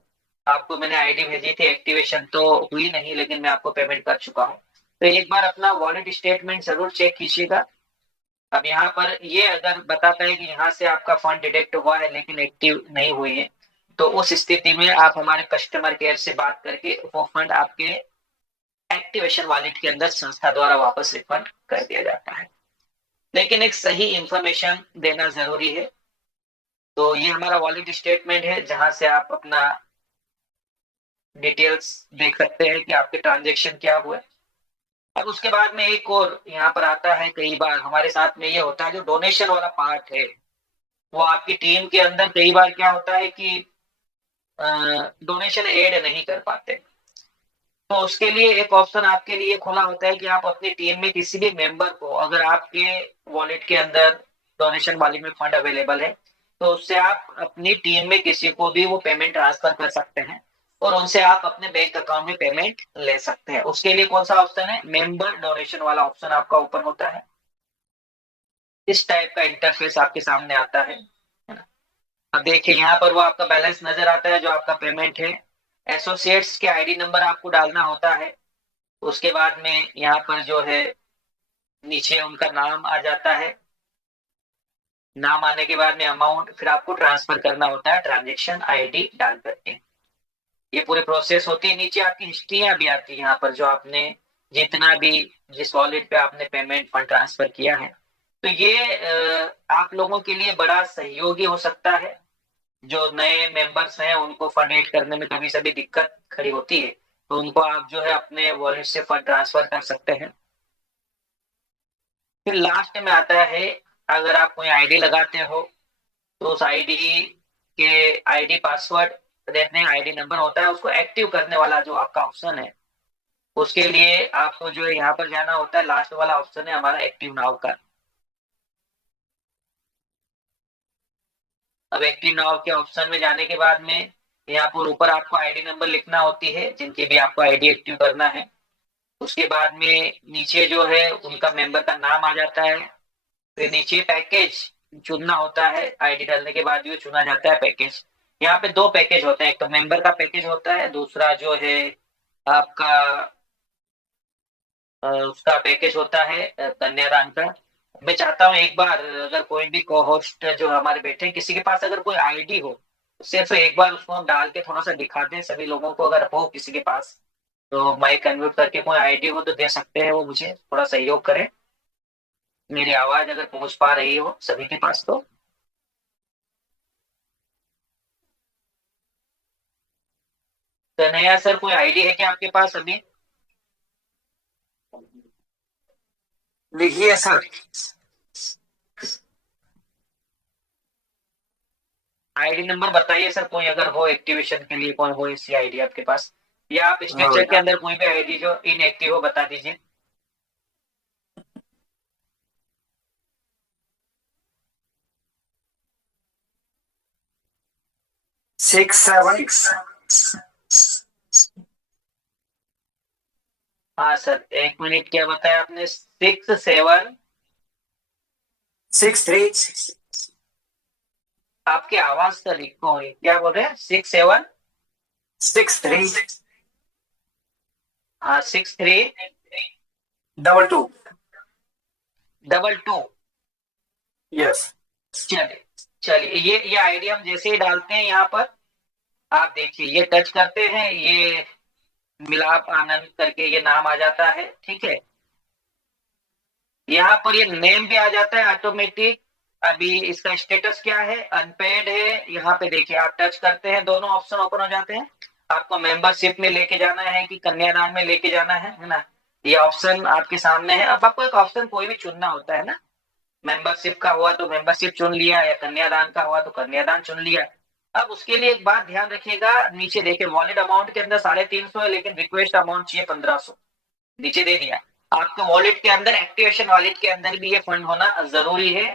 आपको मैंने आईडी भेजी थी, एक्टिवेशन तो हुई नहीं लेकिन मैं आपको पेमेंट कर चुका हूँ, तो एक बार अपना वॉलेट स्टेटमेंट जरूर चेक कीजिएगा। अब यहाँ पर ये अगर बताता है कि यहाँ से आपका फंड डिडक्ट हुआ है लेकिन एक्टिव नहीं हुई है, तो उस स्थिति में आप हमारे कस्टमर केयर से बात करके वो फंड आपके एक्टिवेशन वॉलेट के अंदर संस्था द्वारा वापस रिफंड कर दिया जाता है। लेकिन एक सही इंफॉर्मेशन देना जरूरी है। तो ये हमारा वॉलेट स्टेटमेंट है, जहां से आप अपना डिटेल्स देख सकते हैं कि आपके ट्रांजेक्शन क्या हुए। अब उसके बाद में एक और यहाँ पर आता है, कई बार हमारे साथ में ये होता है जो डोनेशन वाला पार्ट है, वो आपकी टीम के अंदर कई बार क्या होता है कि डोनेशन ऐड नहीं कर पाते। तो उसके लिए एक ऑप्शन आपके लिए खुला होता है कि आप अपनी टीम में किसी भी मेंबर को, अगर आपके वॉलेट के अंदर डोनेशन वॉलेट में फंड अवेलेबल है, तो उससे आप अपनी टीम में किसी को भी वो पेमेंट ट्रांसफर कर सकते हैं, और उनसे आप अपने बैंक अकाउंट में पेमेंट ले सकते हैं। उसके लिए कौन सा ऑप्शन है, मेंबर डोनेशन वाला ऑप्शन आपका ओपन होता है। इस टाइप का इंटरफेस आपके सामने आता है ना। अब देखिए यहाँ पर वो आपका बैलेंस नजर आता है, जो आपका पेमेंट है। एसोसिएट्स के आईडी नंबर आपको डालना होता है। उसके बाद में यहाँ पर जो है नीचे उनका नाम आ जाता है, नाम आने के बाद में अमाउंट फिर आपको ट्रांसफर करना होता है ट्रांजेक्शन आईडी डाल करके। ये पूरी प्रोसेस होती है। नीचे आपकी हिस्ट्रियां भी आती है यहाँ पर, जो आपने जितना भी जिस वॉलेट पे आपने पेमेंट फंड ट्रांसफर किया है। तो ये आप लोगों के लिए बड़ा सहयोगी हो सकता है। जो नए मेंबर्स हैं उनको फंड ऐड करने में कभी सभी दिक्कत खड़ी होती है, तो उनको आप जो है अपने वॉलेट से फंड ट्रांसफर कर सकते हैं। फिर लास्ट में आता है, अगर आप कोई आईडी लगाते हो तो उस आईडी के आईडी पासवर्ड देते हैं, आईडी नंबर होता है, उसको एक्टिव करने वाला जो आपका ऑप्शन है, उसके लिए आपको जो है यहाँ पर जाना होता है। लास्ट वाला ऑप्शन है हमारा एक्टिव नाउ का। अब एक्टिव नाउ के ऑप्शन में जाने के बाद में यहाँ पर ऊपर आपको आईडी नंबर लिखना होती है जिनकी भी आपको आईडी एक्टिव करना है। उसके बाद में नीचे जो है उनका मेंबर का नाम आ जाता है। फिर नीचे पैकेज चुनना होता है, आईडी डालने के बाद ये चुना जाता है पैकेज। यहाँ पे दो पैकेज होते हैं, एक तो मेंबर का पैकेज होता है, दूसरा जो है आपका उसका पैकेज होता है कन्यादान का। मैं चाहता हूँ एक बार अगर कोई भी को होस्ट जो हमारे बैठे हैं, किसी के पास अगर कोई आईडी हो तो सिर्फ एक बार उसको हम डाल के थोड़ा सा दिखा दें सभी लोगों को, अगर हो किसी के पास तो माइक कन्वर्ट करके कोई आईडी हो तो दे सकते हैं, वो मुझे थोड़ा सहयोग करें। मेरी आवाज अगर पहुंच पा रही हो सभी के पास तो नया सर कोई आईडी है क्या आपके पास अभी? लिखिए सर। आईडी नंबर बताइए सर, कोई अगर हो एक्टिवेशन के लिए, कोई हो ऐसी आईडी आपके पास, या आप स्ट्रक्चर के अंदर कोई भी आईडी जो इनएक्टिव हो बता दीजिए। 6 7 हाँ सर, एक मिनट, क्या बताया आपने? 6 7 6 3 आपकी आवाज सर इको हो रही, क्या बोल रहे हैं? 6 7 6 3 हाँ 6 3 2 2 यस। चलिए चलिए, ये आईडी हम जैसे ही डालते हैं यहाँ पर, आप देखिए ये टच करते हैं, ये मिलाप आनंद करके ये नाम आ जाता है, ठीक है। यहाँ पर ये नेम भी आ जाता है ऑटोमेटिक। अभी इसका स्टेटस क्या है? अनपेड है। यहाँ पे देखिए आप टच करते हैं, दोनों ऑप्शन ओपन हो जाते हैं। आपको मेंबरशिप में लेके जाना है कि कन्यादान में लेके जाना है ना? ये ऑप्शन आपके सामने है। अब आपको एक ऑप्शन कोई भी चुनना होता है ना, मेंबरशिप का हुआ तो मेंबरशिप चुन लिया, या कन्यादान का हुआ तो कन्यादान चुन लिया। अब उसके लिए एक बात ध्यान रखिएगा, नीचे देखिए वॉलेट अमाउंट के अंदर 350 है, लेकिन रिक्वेस्ट अमाउंट चाहिए 1500, नीचे दे दिया। आपके वॉलेट के अंदर, एक्टिवेशन वॉलेट के अंदर भी ये फंड होना जरूरी है।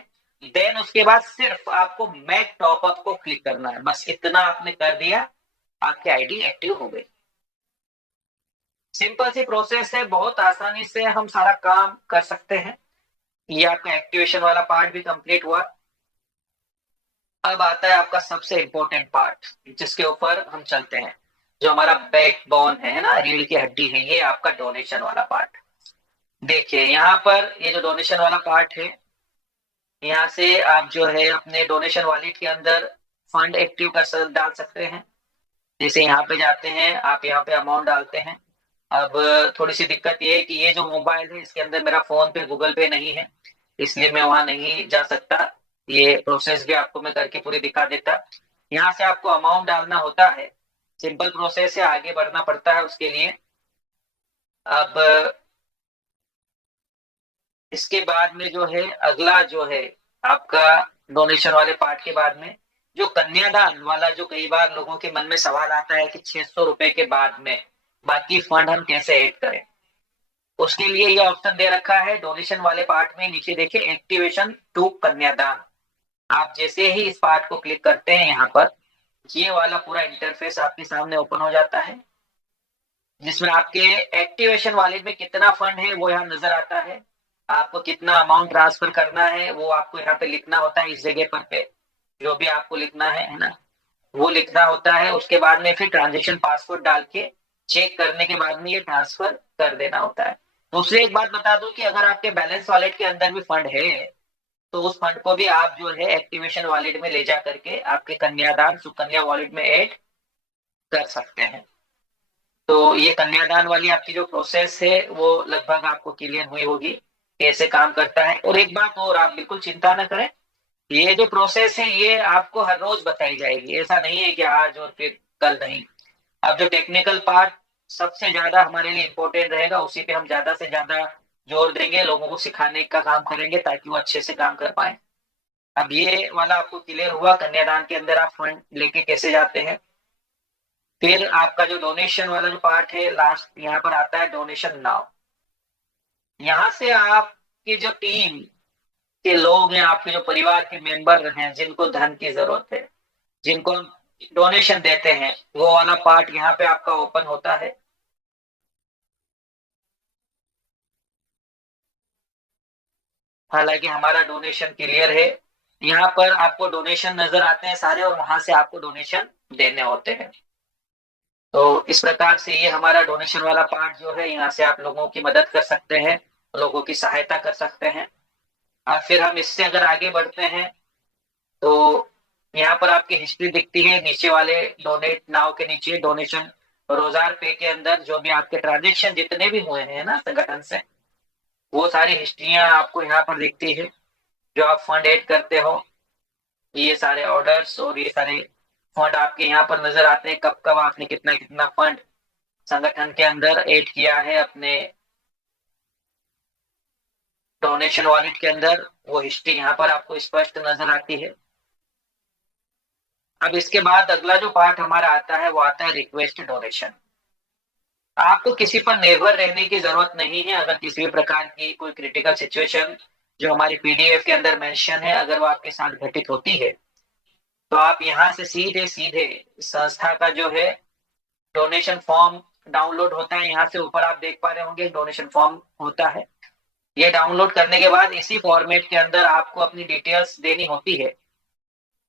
देन उसके बाद सिर्फ आपको मैक टॉपअप को क्लिक करना है, बस इतना आपने कर दिया, आपकी आईडी एक्टिव हो गई। सिंपल सी प्रोसेस है, बहुत आसानी से हम सारा काम कर सकते हैं। ये आपका एक्टिवेशन वाला पार्ट भी कंप्लीट हुआ। अब आता है आपका सबसे इंपॉर्टेंट पार्ट, जिसके ऊपर हम चलते हैं, जो हमारा बैकबोन है ना, रीढ़ की हड्डी है, ये आपका डोनेशन वाला पार्ट। देखिए यहाँ पर ये जो डोनेशन वाला पार्ट है, यहाँ से आप जो है अपने डोनेशन वॉलेट के अंदर फंड एक्टिव कर डाल सकते हैं। जैसे यहाँ पे जाते हैं आप, यहाँ पे अमाउंट डालते हैं। अब थोड़ी सी दिक्कत ये है कि ये जो मोबाइल है इसके अंदर मेरा फोन पे गूगल पे नहीं है, इसलिए मैं वहां नहीं जा सकता। ये प्रोसेस भी आपको मैं करके पूरी दिखा देता। यहाँ से आपको अमाउंट डालना होता है, सिंपल प्रोसेस है, आगे बढ़ना पड़ता है उसके लिए। अब इसके बाद में जो है अगला जो है आपका डोनेशन वाले पार्ट के बाद में जो कन्यादान वाला, जो कई बार लोगों के मन में सवाल आता है कि 600 रुपए के बाद में बाकी फंड हम कैसे ऐड करें, उसके लिए ये ऑप्शन दे रखा है डोनेशन वाले पार्ट में। नीचे देखिए एक्टिवेशन टू कन्यादान, आप जैसे ही इस पार्ट को क्लिक करते हैं यहाँ पर, ये वाला पूरा इंटरफेस आपके सामने ओपन हो जाता है, जिसमें आपके एक्टिवेशन वॉलेट में कितना फंड है वो यहाँ नजर आता है। आपको कितना अमाउंट ट्रांसफर करना है वो आपको यहाँ पे लिखना होता है, इस जगह पर पे जो भी आपको लिखना है ना, वो लिखना होता है। उसके बाद में फिर ट्रांजेक्शन पासवर्ड डाल के चेक करने के बाद में ये ट्रांसफर कर देना होता है। दूसरी एक बात बता दूं कि अगर आपके बैलेंस वॉलेट के अंदर भी फंड है तो उस फंड को भी आप जो है एक्टिवेशन वॉलेट में ले जा करके आपके कन्यादान सुकन्या वॉलेट में ऐड कर सकते हैं। तो ये कन्यादान वाली आपकी जो प्रोसेस है वो लगभग आपको क्लियर हुई होगी कैसे काम करता है। और एक बात और, आप बिल्कुल चिंता न करें, ये जो प्रोसेस है ये आपको हर रोज बताई जाएगी, ऐसा नहीं है कि आज और फिर कल नहीं। अब जो टेक्निकल पार्ट सबसे ज्यादा हमारे लिए इम्पोर्टेंट रहेगा, उसी पे हम ज्यादा से ज्यादा जोर देंगे, लोगों को सिखाने का काम करेंगे ताकि वो अच्छे से काम कर पाए। अब ये वाला आपको क्लियर हुआ, कन्यादान के अंदर आप फंड लेके कैसे जाते हैं। फिर आपका जो डोनेशन वाला जो पार्ट है लास्ट यहाँ पर आता है डोनेशन नाउ। यहाँ से आपकी जो टीम के लोग हैं, आपके जो परिवार के मेंबर हैं, जिनको धन की जरूरत है, जिनको हम डोनेशन देते हैं, वो वाला पार्ट यहाँ पे आपका ओपन होता है। हालांकि हमारा डोनेशन क्लियर है, यहाँ पर आपको डोनेशन नजर आते हैं सारे और वहां से आपको डोनेशन देने होते हैं। तो इस प्रकार से ये हमारा डोनेशन वाला पार्ट जो है, यहाँ से आप लोगों की मदद कर सकते हैं, लोगों की सहायता कर सकते हैं। और फिर हम इससे अगर आगे बढ़ते हैं तो यहाँ पर आपकी हिस्ट्री दिखती है नीचे वाले डोनेट नाउ के नीचे, डोनेशन रोजार पे के अंदर जो भी आपके ट्रांजेक्शन जितने भी हुए हैं ना संगठन से, वो सारी हिस्ट्रियां आपको यहाँ पर दिखती है। जो आप फंड ऐड करते हो, ये सारे ऑर्डर्स और ये सारे फंड आपके यहाँ पर नजर आते हैं, कब कब आपने कितना कितना फंड संगठन के अंदर ऐड किया है अपने डोनेशन वॉलेट के अंदर, वो हिस्ट्री यहाँ पर आपको स्पष्ट नजर आती है। अब इसके बाद अगला जो पार्ट हमारा आता है वो आता है रिक्वेस्ट डोनेशन। आपको किसी पर निर्भर रहने की जरूरत नहीं है। अगर किसी भी प्रकार की कोई क्रिटिकल सिचुएशन जो हमारी पीडीएफ के अंदर मेंशन है, अगर वो आपके साथ घटित होती है, तो आप यहाँ से सीधे सीधे संस्था का जो है डोनेशन फॉर्म डाउनलोड होता है। यहाँ से ऊपर आप देख पा रहे होंगे डोनेशन फॉर्म होता है। ये डाउनलोड करने के बाद इसी फॉर्मेट के अंदर आपको अपनी डिटेल्स देनी होती है।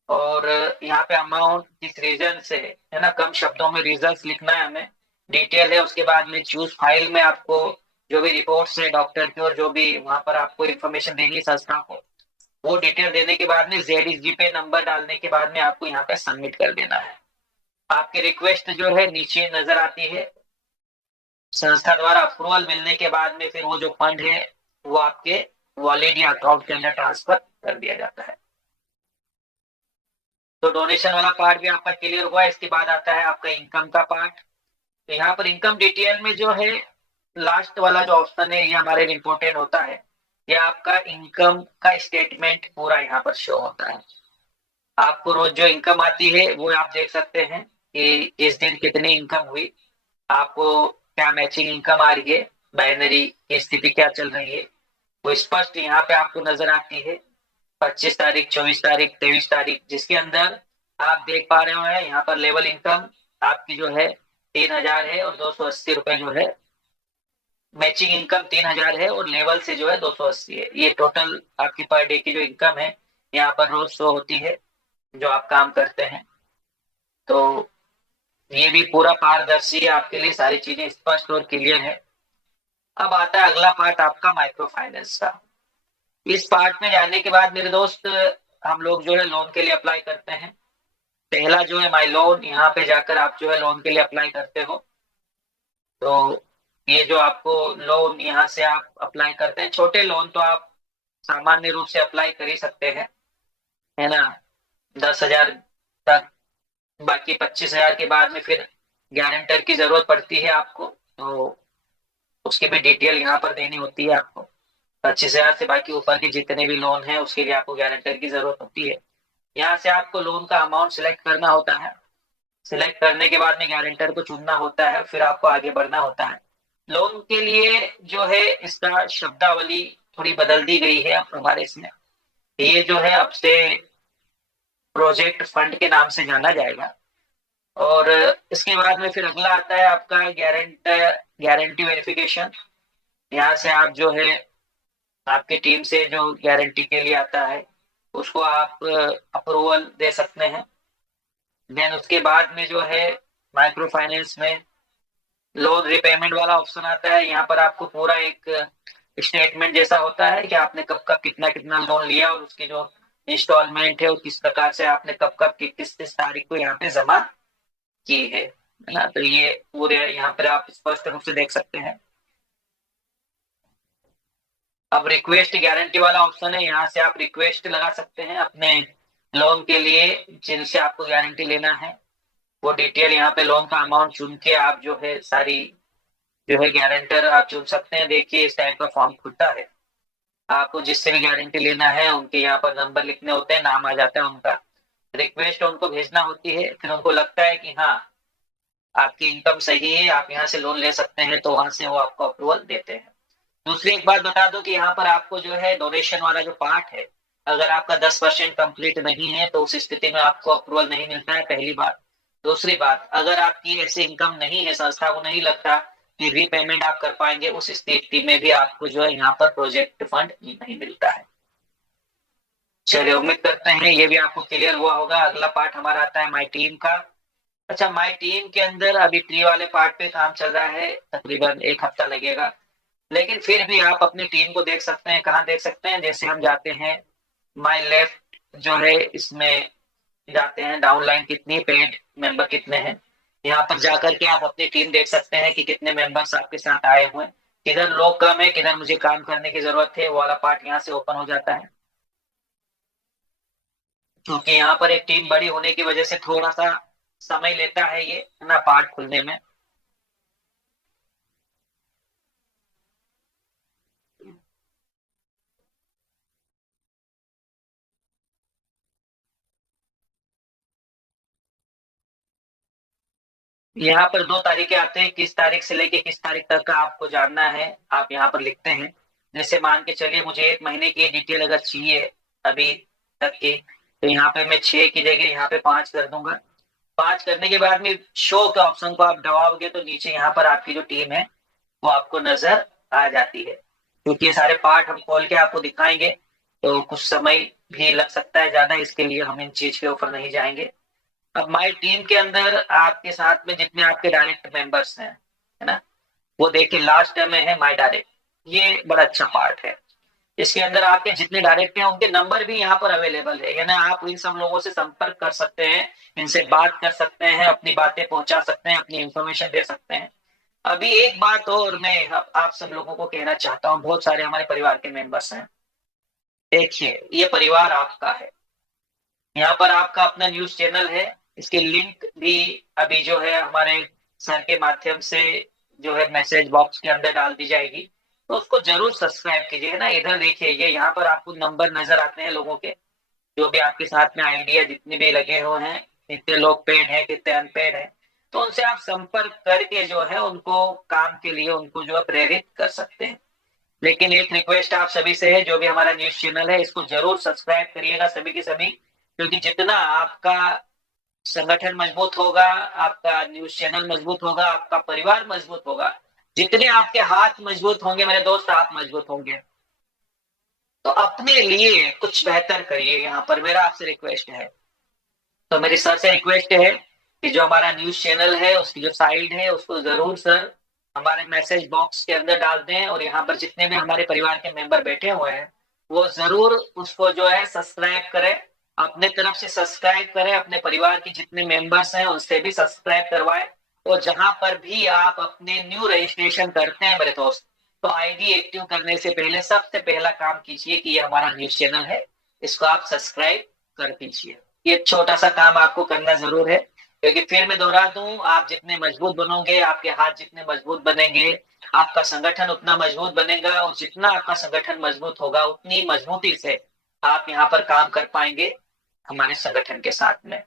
और यहाँ पे अमाउंट किस रीजन से है ना, कम शब्दों में रीजंस लिखना है हमें, डिटेल है। उसके बाद में चूज फाइल में आपको जो भी रिपोर्ट्स है डॉक्टर की और जो भी वहां पर आपको इन्फॉर्मेशन देनी है संस्था को, वो डिटेल देने के बाद में जेडीजी पे नंबर डालने के बाद में आपको यहाँ पे सबमिट कर देना है। आपकी रिक्वेस्ट जो है नीचे नजर आती है। संस्था द्वारा अप्रूवल मिलने के बाद में फिर वो जो फंड है वो आपके वॉलेट या अकाउंट के अंदर ट्रांसफर कर दिया जाता है। तो डोनेशन वाला पार्ट भी आपका क्लियर हुआ। इसके बाद आता है आपका इनकम का पार्ट। तो यहाँ पर इनकम डिटेल में जो है लास्ट वाला जो ऑप्शन है ये हमारे लिए इंपॉर्टेंट होता है। ये आपका इनकम का स्टेटमेंट पूरा यहाँ पर शो होता है। आपको रोज जो इनकम आती है वो आप देख सकते हैं कि इस दिन कितनी इनकम हुई, आपको क्या मैचिंग इनकम आ रही है, बाइनरी की स्थिति क्या चल रही है, वो स्पष्ट यहाँ पे आपको नजर आती है। 25 तारीख, 24 तारीख, 23 तारीख, जिसके अंदर आप देख पा रहे हो है यहाँ पर लेवल इनकम आपकी जो है 3000 है और 280 रुपए जो है मैचिंग इनकम 3000 है और लेवल से जो है 280 है। ये टोटल आपकी पर डे की जो इनकम है यहाँ पर रोज शो होती है जो आप काम करते हैं। तो ये भी पूरा पारदर्शी है, आपके लिए सारी चीजें स्पष्ट और क्लियर है। अब आता है अगला पार्ट आपका माइक्रो फाइनेंस का। इस पार्ट में जाने के बाद मेरे दोस्त हम लोग जो है लोन के लिए अप्लाई करते हैं। पहला जो है माई लोन, यहाँ पे जाकर आप जो है लोन के लिए अप्लाई करते हो। तो ये जो आपको लोन यहाँ से आप अप्लाई करते हैं, छोटे लोन तो आप सामान्य रूप से अप्लाई कर ही सकते हैं, है ना, 10,000 तक। बाकी 25,000 के बाद में फिर गारंटर की जरूरत पड़ती है आपको, तो उसकी भी डिटेल यहाँ पर देनी होती है आपको। 25,000 से बाकी ऊपर के जितने भी लोन है उसके लिए आपको गारंटर की जरूरत होती है। यहाँ से आपको लोन का अमाउंट सिलेक्ट करना होता है। सिलेक्ट करने के बाद में गारंटर को चुनना होता है, फिर आपको आगे बढ़ना होता है। लोन के लिए जो है इसका शब्दावली थोड़ी बदल दी गई है अब हमारे इसमें। ये जो है अब से प्रोजेक्ट फंड के नाम से जाना जाएगा। और इसके बाद में फिर अगला आता है आपका गारंटी वेरिफिकेशन। यहाँ से आप जो है आपकी टीम से जो गारंटी के लिए आता है उसको आप अप्रूवल दे सकते हैं। देन उसके बाद में जो है माइक्रो फाइनेंस में लोन रिपेमेंट वाला ऑप्शन आता है। यहाँ पर आपको पूरा एक स्टेटमेंट जैसा होता है कि आपने कब कब कितना कितना लोन लिया और उसकी जो इंस्टॉलमेंट है वो किस प्रकार से आपने कब कब किस किस तारीख को यहाँ पे जमा की है ना। तो ये पूरे यहाँ पर आप स्पष्ट रूप से देख सकते हैं। अब रिक्वेस्ट गारंटी वाला ऑप्शन है, यहाँ से आप रिक्वेस्ट लगा सकते हैं अपने लोन के लिए जिनसे आपको गारंटी लेना है। वो डिटेल यहाँ पे लोन का अमाउंट चुन के आप जो है सारी जो है गारंटर आप चुन सकते हैं। देखिए इस टाइप का फॉर्म खुलता है, आपको जिससे भी गारंटी लेना है उनके यहाँ पर नंबर लिखने होते हैं, नाम आ जाता है उनका, रिक्वेस्ट उनको भेजना होती है। फिर उनको लगता है कि हाँ आपकी इनकम सही है, आप यहाँ से लोन ले सकते हैं, तो वहां से वो आपको अप्रूवल देते हैं। दूसरी एक बात बता दो कि यहाँ पर आपको जो है डोनेशन वाला जो पार्ट है, अगर आपका 10% कंप्लीट नहीं है तो उस स्थिति में आपको अप्रूवल नहीं मिलता है, पहली बात। दूसरी बात, अगर आपकी ऐसी इनकम नहीं है, संस्था को नहीं लगता कि रीपेमेंट आप कर पाएंगे, उस स्थिति में भी आपको जो है यहाँ पर प्रोजेक्ट फंड नहीं मिलता है। चलिए उम्मीद करते हैं ये भी आपको क्लियर हुआ होगा। अगला पार्ट हमारा आता है माई टीम का। अच्छा, माई टीम के अंदर अभी ट्री वाले पार्ट पे काम चल रहा है, तकरीबन 1 हफ्ता लगेगा, लेकिन फिर भी आप अपनी टीम को देख सकते हैं। कहाँ देख सकते हैं? जैसे हम जाते हैं माई लेफ्ट जो है इसमें जाते हैं, डाउनलाइन कितनी, पेड मेंबर कितने हैं, यहाँ पर जाकर के आप अपनी टीम देख सकते हैं कि कितने मेंबर्स आपके साथ आए हुए हैं, किधर लोग कम है, किधर मुझे काम करने की जरूरत है, वो वाला पार्ट यहाँ से ओपन हो जाता है। क्योंकि यहाँ पर एक टीम बड़ी होने की वजह से थोड़ा सा समय लेता है ये ना पार्ट खुलने में। यहाँ पर 2 तारीखें आते हैं, किस तारीख से लेके किस तारीख तक का आपको जानना है, आप यहाँ पर लिखते हैं। जैसे मान के चलिए मुझे 1 महीने की डिटेल अगर चाहिए अभी तक की, तो यहाँ पे मैं 6 की जगह यहाँ पे 5 कर दूंगा। 5 करने के बाद में शो के ऑप्शन को आप दबाओगे तो नीचे यहाँ पर आपकी जो टीम है वो आपको नजर आ जाती है। क्योंकि ये सारे पार्ट हम खोल के आपको दिखाएंगे तो कुछ समय भी लग सकता है ज्यादा, इसके लिए हम इन चीज के ऊपर नहीं जाएंगे। अब माई टीम के अंदर आपके साथ में जितने आपके डायरेक्ट मेंबर्स हैं, है ना, वो देखिए लास्ट में है माई डायरेक्ट, ये बड़ा अच्छा पार्ट है। इसके अंदर आपके जितने डायरेक्ट हैं उनके नंबर भी यहाँ पर अवेलेबल है, यानी आप इन सब लोगों से संपर्क कर सकते हैं, इनसे बात कर सकते हैं, अपनी बातें पहुंचा सकते हैं, अपनी इंफॉर्मेशन दे सकते हैं। अभी एक बात और मैं आप सब लोगों को कहना चाहता हूँ, बहुत सारे हमारे परिवार के मेंबर्स हैं। देखिए ये परिवार आपका है, यहाँ पर आपका अपना न्यूज चैनल है, इसकी लिंक भी अभी जो है हमारे सर के माध्यम से जो है मैसेज बॉक्स के अंदर डाल दी जाएगी, तो उसको जरूर सब्सक्राइब कीजिए ना। इधर देखिए ये यहाँ पर आपको नंबर नजर आते हैं लोगों के, जो भी आपके साथ में आइडिया जितने भी लगे हुए हैं, कितने लोग पेड हैं कितने अनपेड हैं, तो उनसे आप संपर्क करके जो है उनको काम के लिए उनको जो है प्रेरित कर सकते हैं। लेकिन एक रिक्वेस्ट आप सभी से है, जो भी हमारा न्यूज चैनल है इसको जरूर सब्सक्राइब करिएगा सभी के सभी, क्योंकि जितना आपका संगठन मजबूत होगा, आपका न्यूज चैनल मजबूत होगा, आपका परिवार मजबूत होगा, जितने आपके हाथ मजबूत होंगे मेरे दोस्त, आप मजबूत होंगे। तो अपने लिए कुछ बेहतर करिए, यहाँ पर मेरा आपसे रिक्वेस्ट है। तो मेरी सर से रिक्वेस्ट है कि जो हमारा न्यूज चैनल है उसकी जो साइड है उसको जरूर सर हमारे मैसेज बॉक्स के अंदर डाल दें, और यहाँ पर जितने भी हमारे परिवार के मेंबर बैठे हुए हैं वो जरूर उसको जो है सब्सक्राइब करें, अपने तरफ से सब्सक्राइब करें, अपने परिवार के जितने मेंबर्स हैं उनसे भी सब्सक्राइब करवाएं। और जहां पर भी आप अपने न्यू रजिस्ट्रेशन करते हैं मेरे दोस्त, तो आईडी एक्टिव करने से पहले सबसे पहला काम कीजिए कि ये हमारा न्यूज चैनल है, इसको आप सब्सक्राइब कर दीजिए। ये छोटा सा काम आपको करना जरूर है, क्योंकि फिर मैं दोहरा दूं, आप जितने मजबूत बनोगे, आपके हाथ जितने मजबूत बनेंगे, आपका संगठन उतना मजबूत बनेगा, और जितना आपका संगठन मजबूत होगा उतनी मजबूती से आप यहाँ पर काम कर पाएंगे हमारे संगठन के साथ में।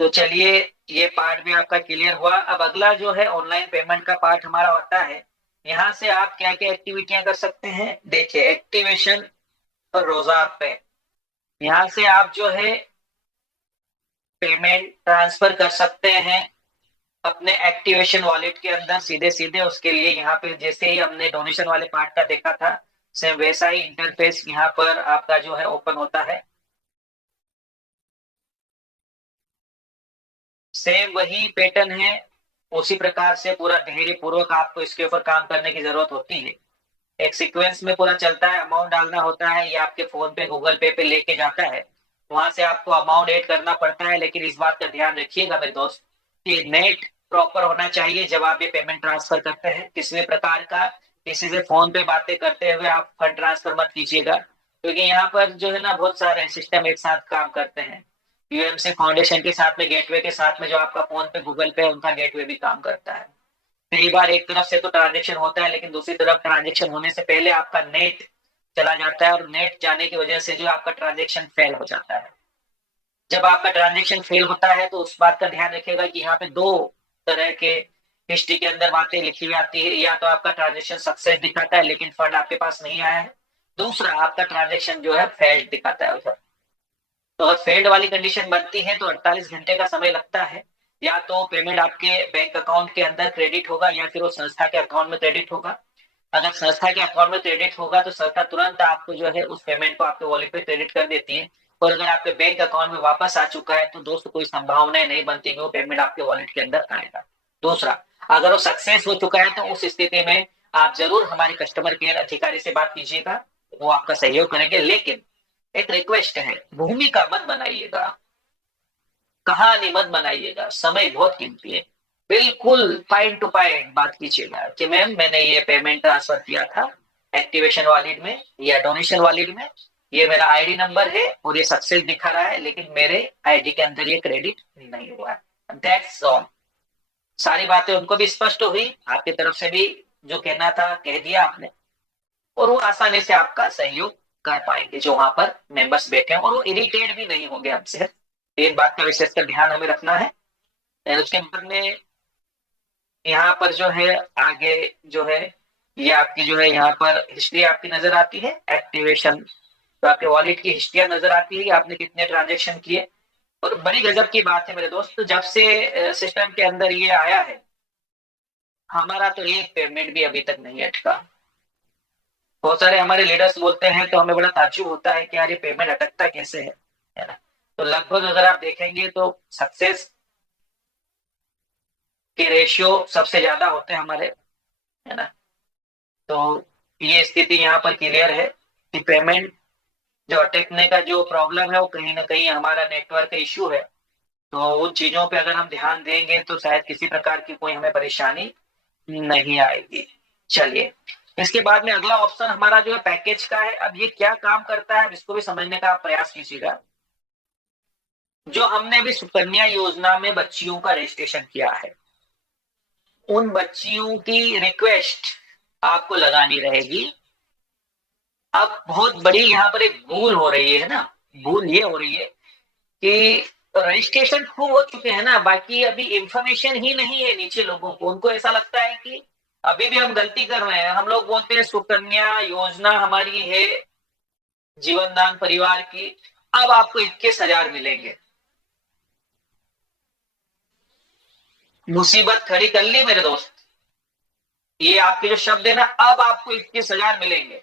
तो चलिए ये पार्ट भी आपका क्लियर हुआ। अब अगला जो है ऑनलाइन पेमेंट का पार्ट हमारा होता है। यहाँ से आप क्या क्या एक्टिविटियां कर सकते हैं, देखिए एक्टिवेशन और रोजा पे, यहाँ से आप जो है पेमेंट ट्रांसफर कर सकते हैं अपने एक्टिवेशन वॉलेट के अंदर सीधे सीधे। उसके लिए यहाँ पे जैसे ही हमने डोनेशन वाले पार्ट का देखा था, सेम वैसा ही इंटरफेस यहाँ पर आपका जो है ओपन होता है। सेम वही पैटर्न है, उसी प्रकार से पूरा धैर्य पूर्वक आपको इसके ऊपर काम करने की जरूरत होती है। एक सीक्वेंस में पूरा चलता है, अमाउंट डालना होता है, ये आपके फोन पे गूगल पे लेके जाता है, वहां से आपको अमाउंट ऐड करना पड़ता है। लेकिन इस बात का ध्यान रखिएगा मेरे दोस्त कि नेट प्रॉपर होना चाहिए जब आप ये पेमेंट ट्रांसफर करते हैं। किसी भी प्रकार का किसी से फोन पे बातें करते हुए आप फंड ट्रांसफर मत कीजिएगा, क्योंकि यहाँ पर जो है ना बहुत सारे सिस्टम एक साथ काम करते हैं। यूएमसी फाउंडेशन के साथ में, गेटवे के साथ में जो आपका फोन पे गूगल पे है, उनका गेटवे भी काम करता है। कई बार एक तरफ से तो ट्रांजेक्शन होता है, लेकिन दूसरी तरफ ट्रांजेक्शन होने से पहले आपका नेट चला जाता है, और नेट जाने की वजह से जो आपका ट्रांजेक्शन फेल हो जाता है। जब आपका ट्रांजेक्शन फेल होता है तो उस बात का ध्यान रखिएगा कि यहाँ पे दो तरह के हिस्ट्री के अंदर बातें लिखी हुई आती है। या तो आपका ट्रांजेक्शन सक्सेस दिखाता है लेकिन फंड आपके पास नहीं आया है, दूसरा आपका ट्रांजेक्शन जो है फेल्ड दिखाता है उधर। तो अगर फेल्ड वाली कंडीशन बनती है तो 48 घंटे का समय लगता है। या तो पेमेंट आपके बैंक अकाउंट के अंदर क्रेडिट होगा या फिर वो संस्था के अकाउंट में क्रेडिट होगा। अगर संस्था के अकाउंट में क्रेडिट होगा तो संस्था तुरंत आपको जो है उस पेमेंट को आपके वॉलेट पे क्रेडिट कर देती है। और अगर आपके बैंक अकाउंट में वापस आ चुका है तो दोस्तों कोई संभावना नहीं बनती कि वो पेमेंट आपके वॉलेट के अंदर आएगा। दूसरा, अगर वो सक्सेस हो चुका है तो उस स्थिति में आप जरूर हमारे कस्टमर केयर अधिकारी से बात कीजिएगा, वो आपका सहयोग करेंगे। लेकिन एक रिक्वेस्ट है, भूमिका मत बनाइएगा, कहानी मत बनाइएगा, समय बहुत कीमती है। बिल्कुल पॉइंट टू पॉइंट बात कीजिएगा कि मैम मैंने ये पेमेंट ट्रांसफर किया था एक्टिवेशन वॉलेट में या डोनेशन वॉलेट में, ये मेरा आईडी नंबर है और ये सक्सेस दिखा रहा है, लेकिन मेरे आईडी के अंदर ये क्रेडिट नहीं हुआ है। That's all. सारी बातें उनको भी स्पष्ट हुई, आपकी तरफ से भी जो कहना था कह दिया आपने, और वो आसानी से आपका सहयोग कर पाएंगे जो वहां पर मेंबर्स बैठे हैं, और वो इरिटेट भी नहीं होंगे आपसे। एक बात का विशेषकर ध्यान हमें रखना है। और उसके बाद में यहाँ पर जो है आगे जो है ये आपकी जो है यहाँ पर हिस्ट्री आपकी नजर आती है, एक्टिवेशन तो आपके वॉलेट की हिस्ट्रिया नजर आती है कि आपने कितने ट्रांजेक्शन किए। और बड़ी गजब की बात है मेरे दोस्त, जब से सिस्टम के अंदर ये आया है हमारा तो एक पेमेंट भी अभी तक नहीं अटका। बहुत सारे हमारे लीडर्स बोलते हैं तो हमें बड़ा ताज्जुब होता है कि यार ये पेमेंट अटकता कैसे है ना। तो लगभग अगर आप देखेंगे तो सक्सेस के रेशियो सबसे ज्यादा होते हैं हमारे, है ना। तो ये स्थिति यहाँ पर क्लियर है कि पेमेंट जो अटकने का जो प्रॉब्लम है वो कहीं ना कहीं हमारा नेटवर्क का इश्यू है। तो उन चीजों पे अगर हम ध्यान देंगे तो शायद किसी प्रकार की कोई हमें परेशानी नहीं आएगी। चलिए, इसके बाद में अगला ऑप्शन हमारा जो है पैकेज का है। अब ये क्या काम करता है इसको भी समझने का आप प्रयास कीजिएगा। जो हमने अभी सुकन्या योजना में बच्चियों का रजिस्ट्रेशन किया है, उन बच्चियों की रिक्वेस्ट आपको लगानी रहेगी। अब बहुत बड़ी यहाँ पर एक भूल हो रही है ना, भूल ये हो रही है कि रजिस्ट्रेशन खूब हो चुके हैं ना, बाकी अभी इंफॉर्मेशन ही नहीं है नीचे लोगों को। उनको ऐसा लगता है कि अभी भी हम गलती कर रहे हैं। हम लोग बोलते हैं सुकन्या योजना हमारी है जीवन दान परिवार की, अब आपको 21,000 मिलेंगे। मुसीबत खड़ी कर ली मेरे दोस्त, ये आपके जो शब्द है ना, अब आपको 21,000 मिलेंगे।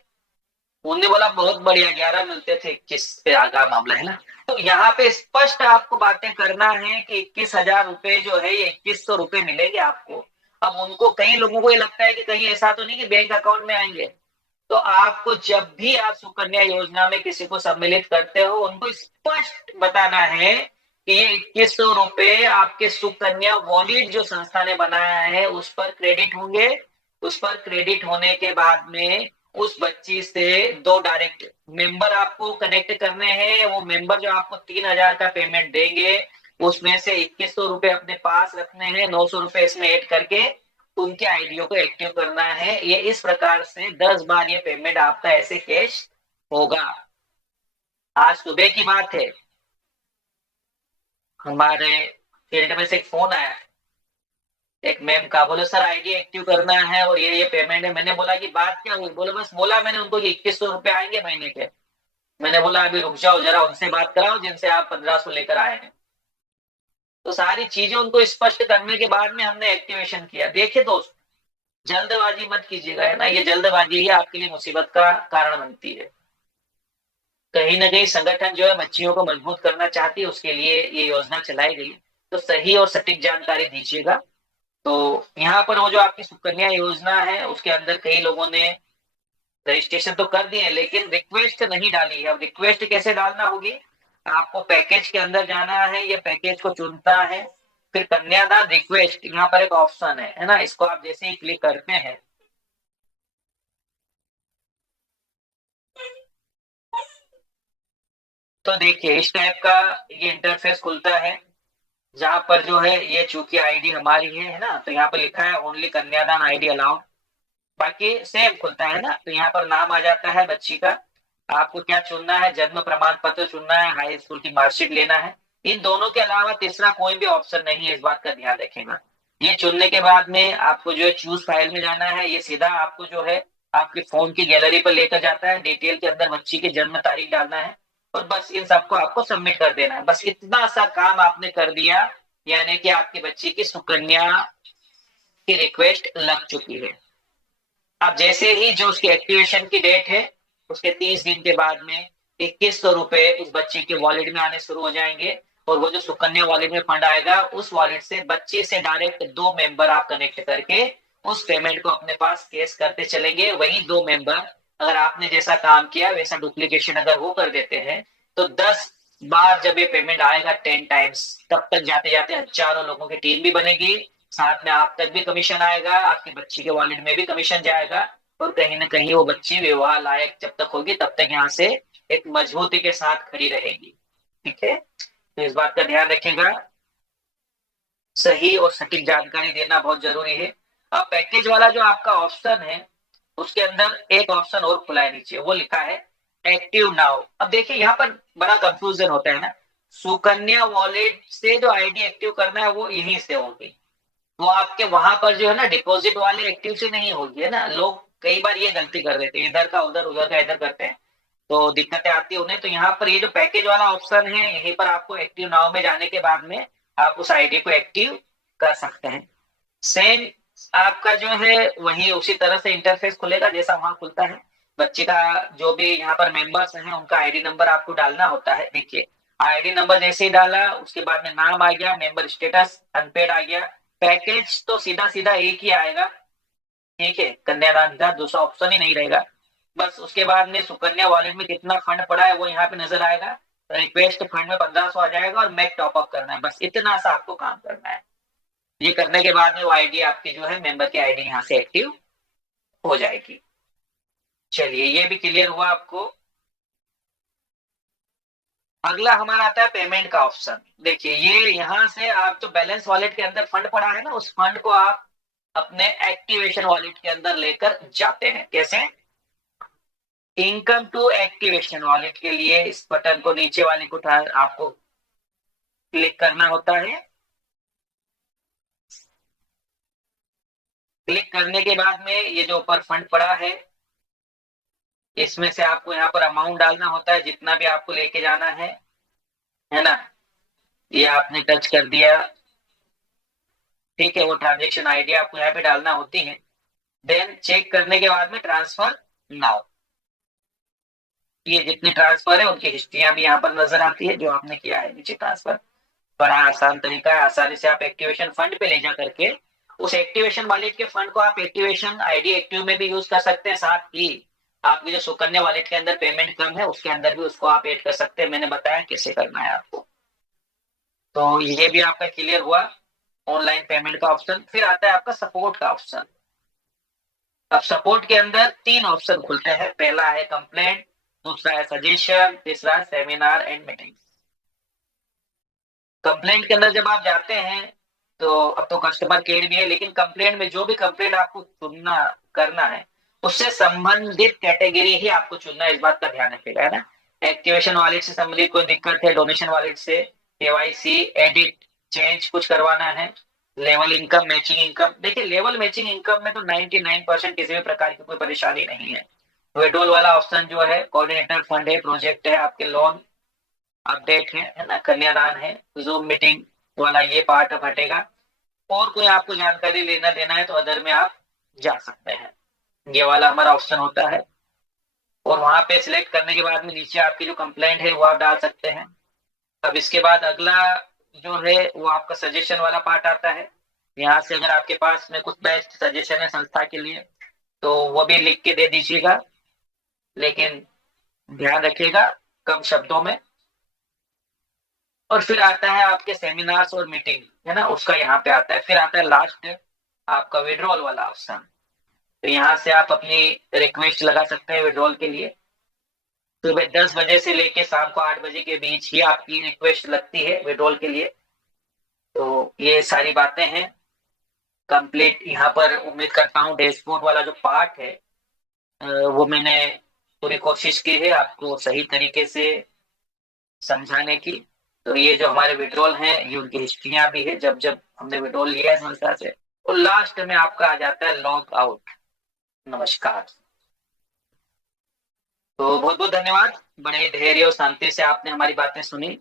उन्होंने बोला बहुत बढ़िया, 11 मिलते थे, 21 पे आगा मामला है ना। तो यहाँ पे स्पष्ट आपको बातें करना है कि 21,000 रुपए जो है ये 2100 रुपए मिलेंगे आपको। अब उनको, कई लोगों को ये लगता है कि कहीं ऐसा तो नहीं कि बैंक अकाउंट में आएंगे। तो आपको जब भी आप सुकन्या योजना में किसी को सम्मिलित करते हो, उनको स्पष्ट बताना है कि ये 2100 रुपए आपके सुकन्या वॉलेट जो संस्था ने बनाया है उस पर क्रेडिट होंगे। उस पर क्रेडिट होने के बाद में उस बच्ची से 2 डायरेक्ट मेंबर आपको कनेक्ट करने हैं। वो मेंबर जो आपको 3,000 का पेमेंट देंगे, उसमें से 2100 रुपए अपने पास रखने हैं, 900 रुपए इसमें ऐड करके उनके आईडियो को एक्टिव करना है। ये इस प्रकार से 10 बार ये पेमेंट आपका ऐसे कैश होगा। आज सुबह की बात है, हमारे फील्ड में से एक फोन आया, एक मैम का, बोले सर आईडी एक्टिव करना है और ये पेमेंट है। मैंने बोला कि बात क्या हुई? बोले बस बोला मैंने उनको कि 2100 रुपए आएंगे महीने के। मैंने बोला अभी रुक जाओ जरा, उनसे बात कराओ जिनसे आप 1500 लेकर आए हैं। तो सारी चीजें उनको स्पष्ट करने के बाद में हमने एक्टिवेशन किया। देखिए दोस्त, जल्दबाजी मत कीजिएगा, है ना। ये जल्दबाजी ही आपके लिए मुसीबत का कारण बनती है। कहीं ना कहीं संगठन जो है बच्चियों को मजबूत करना चाहती है, उसके लिए ये योजना चलाई गई। तो सही और सटीक जानकारी दीजिएगा। तो यहाँ पर वो जो आपकी सुकन्या योजना है उसके अंदर कई लोगों ने रजिस्ट्रेशन तो कर दिए लेकिन रिक्वेस्ट नहीं डाली है। अब रिक्वेस्ट कैसे डालना होगी, आपको पैकेज के अंदर जाना है, ये पैकेज को चुनता है, फिर कन्यादान रिक्वेस्ट यहाँ पर एक ऑप्शन है ना, इसको आप जैसे ही क्लिक करते हैं तो देखिए इस टाइप का ये इंटरफेस खुलता है, जहां पर जो है ये चूंकि आईडी हमारी है ना, तो यहाँ पर लिखा है ओनली कन्यादान आईडी अलाउड। बाकी सेम खुलता है ना, तो यहाँ पर नाम आ जाता है बच्ची का, आपको क्या चुनना है, जन्म प्रमाण पत्र चुनना है, हाई स्कूल की मार्कशीट लेना है। इन दोनों के अलावा तीसरा कोई भी ऑप्शन नहीं है, इस बात का ध्यान रखेगा। ये चुनने के बाद में आपको जो है चूज फाइल में जाना है, ये सीधा आपको जो है आपके फोन की गैलरी पर लेकर जाता है। डिटेल के अंदर बच्ची की जन्म तारीख डालना है और बस इन सबको आपको सबमिट कर देना है। बस इतना सा काम आपने कर दिया, यानी कि आपकी बच्ची की सुकन्या की रिक्वेस्ट लग चुकी है। अब जैसे ही जो उसकी एक्टिवेशन की डेट है उसके 30 दिन के बाद में 2100 रुपए उस बच्चे के वॉलेट में आने शुरू हो जाएंगे, और वो जो सुकन्या वॉलेट में फंड आएगा उस वॉलेट से बच्चे से डायरेक्ट 2 मेंबर आप कनेक्ट करके उस पेमेंट को अपने पास केस करते चलेंगे। वही 2 मेंबर अगर आपने जैसा काम किया वैसा डुप्लीकेशन अगर वो कर देते हैं तो 10 बार जब ये पेमेंट आएगा 10 टाइम्स, तब तक जाते जाते हजारों लोगों की टीम भी बनेगी, साथ में आप तक भी कमीशन आएगा, आपकी बच्ची के वॉलेट में भी कमीशन जाएगा, और कहीं ना कहीं वो बच्ची विवाह लायक जब तक होगी तब तक यहाँ से एक मजबूती के साथ खड़ी रहेगी। ठीक है, तो इस बात का ध्यान रखेगा, सही और सटीक जानकारी देना बहुत जरूरी है। अब पैकेज वाला जो आपका ऑप्शन है उसके अंदर एक ऑप्शन और खुला है नीचे, वो लिखा है एक्टिव नाउ। अब देखिए यहाँ पर बड़ा कंफ्यूजन होता है ना, सुकन्या वॉलेट से जो आईडी एक्टिव करना है वो यहीं से होगी, वो आपके वहां पर जो है ना डिपॉजिट वाले एक्टिव से नहीं होगी, है ना। लोग कई बार ये गलती कर देते हैं, इधर का उधर उधर का इधर करते हैं तो दिक्कतें आती है उन्हें। तो यहाँ पर ये जो पैकेज वाला ऑप्शन है यहीं पर आपको एक्टिव नाउ में जाने के बाद में आप उस आईडी को एक्टिव कर सकते हैं। सेम आपका जो है वही उसी तरह से इंटरफेस खुलेगा जैसा वहां खुलता है। बच्चे का जो भी यहाँ पर मेंबर्स हैं उनका आईडी नंबर आपको डालना होता है। देखिए आईडी नंबर जैसे ही डाला उसके बाद में नाम आ गया, मेंबर स्टेटस अनपेड आ गया, पैकेज तो सीधा सीधा एक ही आएगा। ठीक है, कन्यादान का दूसरा ऑप्शन ही नहीं रहेगा। बस उसके बाद में सुकन्या वॉलेट में कितना फंड पड़ा है वो यहाँ पे नजर आएगा, रिक्वेस्ट फंड में 1500 आ जाएगा और मैक टॉप अप करना है, बस इतना सा आपको काम करना है। ये करने के बाद में वो आईडी आपकी जो है मेंबर की आईडी यहाँ से एक्टिव हो जाएगी। चलिए ये भी क्लियर हुआ आपको। अगला हमारा आता है पेमेंट का ऑप्शन। देखिए ये यहाँ से आप जो बैलेंस वॉलेट के अंदर फंड पड़ा है ना उस फंड को आप अपने एक्टिवेशन वॉलेट के अंदर लेकर जाते हैं। कैसे, इनकम टू एक्टिवेशन वॉलेट के लिए इस बटन को नीचे वाले को आपको क्लिक करना होता है। क्लिक करने के बाद में ये जो ऊपर फंड पड़ा है इसमें से आपको यहाँ पर अमाउंट डालना होता है जितना भी आपको लेके जाना है ना। ये आपने टच कर दिया, ठीक है, वो ट्रांजेक्शन आईडी आपको यहाँ पे डालना होती है। देन चेक करने के बाद में ट्रांसफर नाउ, ये जितने ट्रांसफर है उनकी हिस्ट्रियां भी यहाँ पर नजर आती है जो आपने किया है नीचे ट्रांसफर। बड़ा आसान तरीका है, आसानी से आप एक्टिवेशन फंड पे ले जा करके उस एक्टिवेशन वॉलेट के फंड को आप एक्टिवेशन आईडी एक्टिव में भी यूज कर सकते हैं, साथ ही आपकी जो सुकन्या वॉलेट के अंदर पेमेंट कम है उसके अंदर भी उसको आप ऐड कर सकते हैं। मैंने बताया कैसे करना है आपको। तो ये भी आपका क्लियर हुआ ऑनलाइन पेमेंट का ऑप्शन। फिर आता है आपका सपोर्ट का ऑप्शन। अब सपोर्ट के अंदर 3 ऑप्शन खुलते हैं, पहला है कंप्लेंट, दूसरा है सजेशन, तीसरा है सेमिनार एंड मीटिंग। कंप्लेंट के अंदर जब आप जाते हैं तो अब तो कस्टमर केयर भी है, लेकिन कंप्लेंट में जो भी कंप्लेंट आपको चुनना करना है उससे संबंधित कैटेगरी ही आपको चुनना है, इस बात का ध्यान रखिएगा, है ना। एक्टिवेशन वॉलेट से संबंधित कोई दिक्कत है, डोनेशन वॉलेट से, केवाईसी, एडिट, चेंज कुछ करवाना है, लेवल इनकम, मैचिंग इनकम। देखिए लेवल मैचिंग इनकम में तो 99% किसी भी प्रकार की कोई परेशानी नहीं है। विड्रॉल वाला ऑप्शन जो है कोऑर्डिनेटर फंड है, प्रोजेक्ट है, आपके लोन अपडेट है ना, कन्यादान है, जूम मीटिंग वाला ये पार्ट अब हटेगा। और कोई आपको जानकारी लेना देना है तो अदर में आप जा सकते हैं, ये वाला हमारा ऑप्शन होता है। और वहां पे सिलेक्ट करने के बाद में नीचे आपकी जो कंप्लेंट है वो आप डाल सकते हैं। अब इसके बाद अगला जो है वो आपका सजेशन वाला पार्ट आता है। यहाँ से अगर आपके पास में कुछ बेस्ट सजेशन है संस्था के लिए तो वो भी लिख के दे दीजिएगा। लेकिन ध्यान रखिएगा कम शब्दों में। और फिर आता है आपके सेमिनार्स और मीटिंग, है ना, उसका यहाँ पे आता है। फिर आता है लास्ट आपका विड्रॉल वाला ऑप्शन। तो यहाँ से आप अपनी रिक्वेस्ट लगा सकते हैं विड्रॉल के लिए। सुबह 10 बजे से लेके शाम को 8 बजे के बीच ही आपकी रिक्वेस्ट लगती है विड्रॉल के लिए। तो ये सारी बातें हैं कंप्लीट। यहाँ पर उम्मीद करता हूँ डैशबोर्ड वाला जो पार्ट है वो मैंने पूरी कोशिश की है आपको सही तरीके से समझाने की। तो ये जो हमारे विड्रॉल हैं ये उनकी हिस्ट्रियां भी है, जब जब हमने विड्रॉल लिया है संस्था से। और लास्ट में आपका आ जाता है लॉग आउट। नमस्कार। तो बहुत बहुत धन्यवाद, बड़े धैर्य और शांति से आपने हमारी बातें सुनी।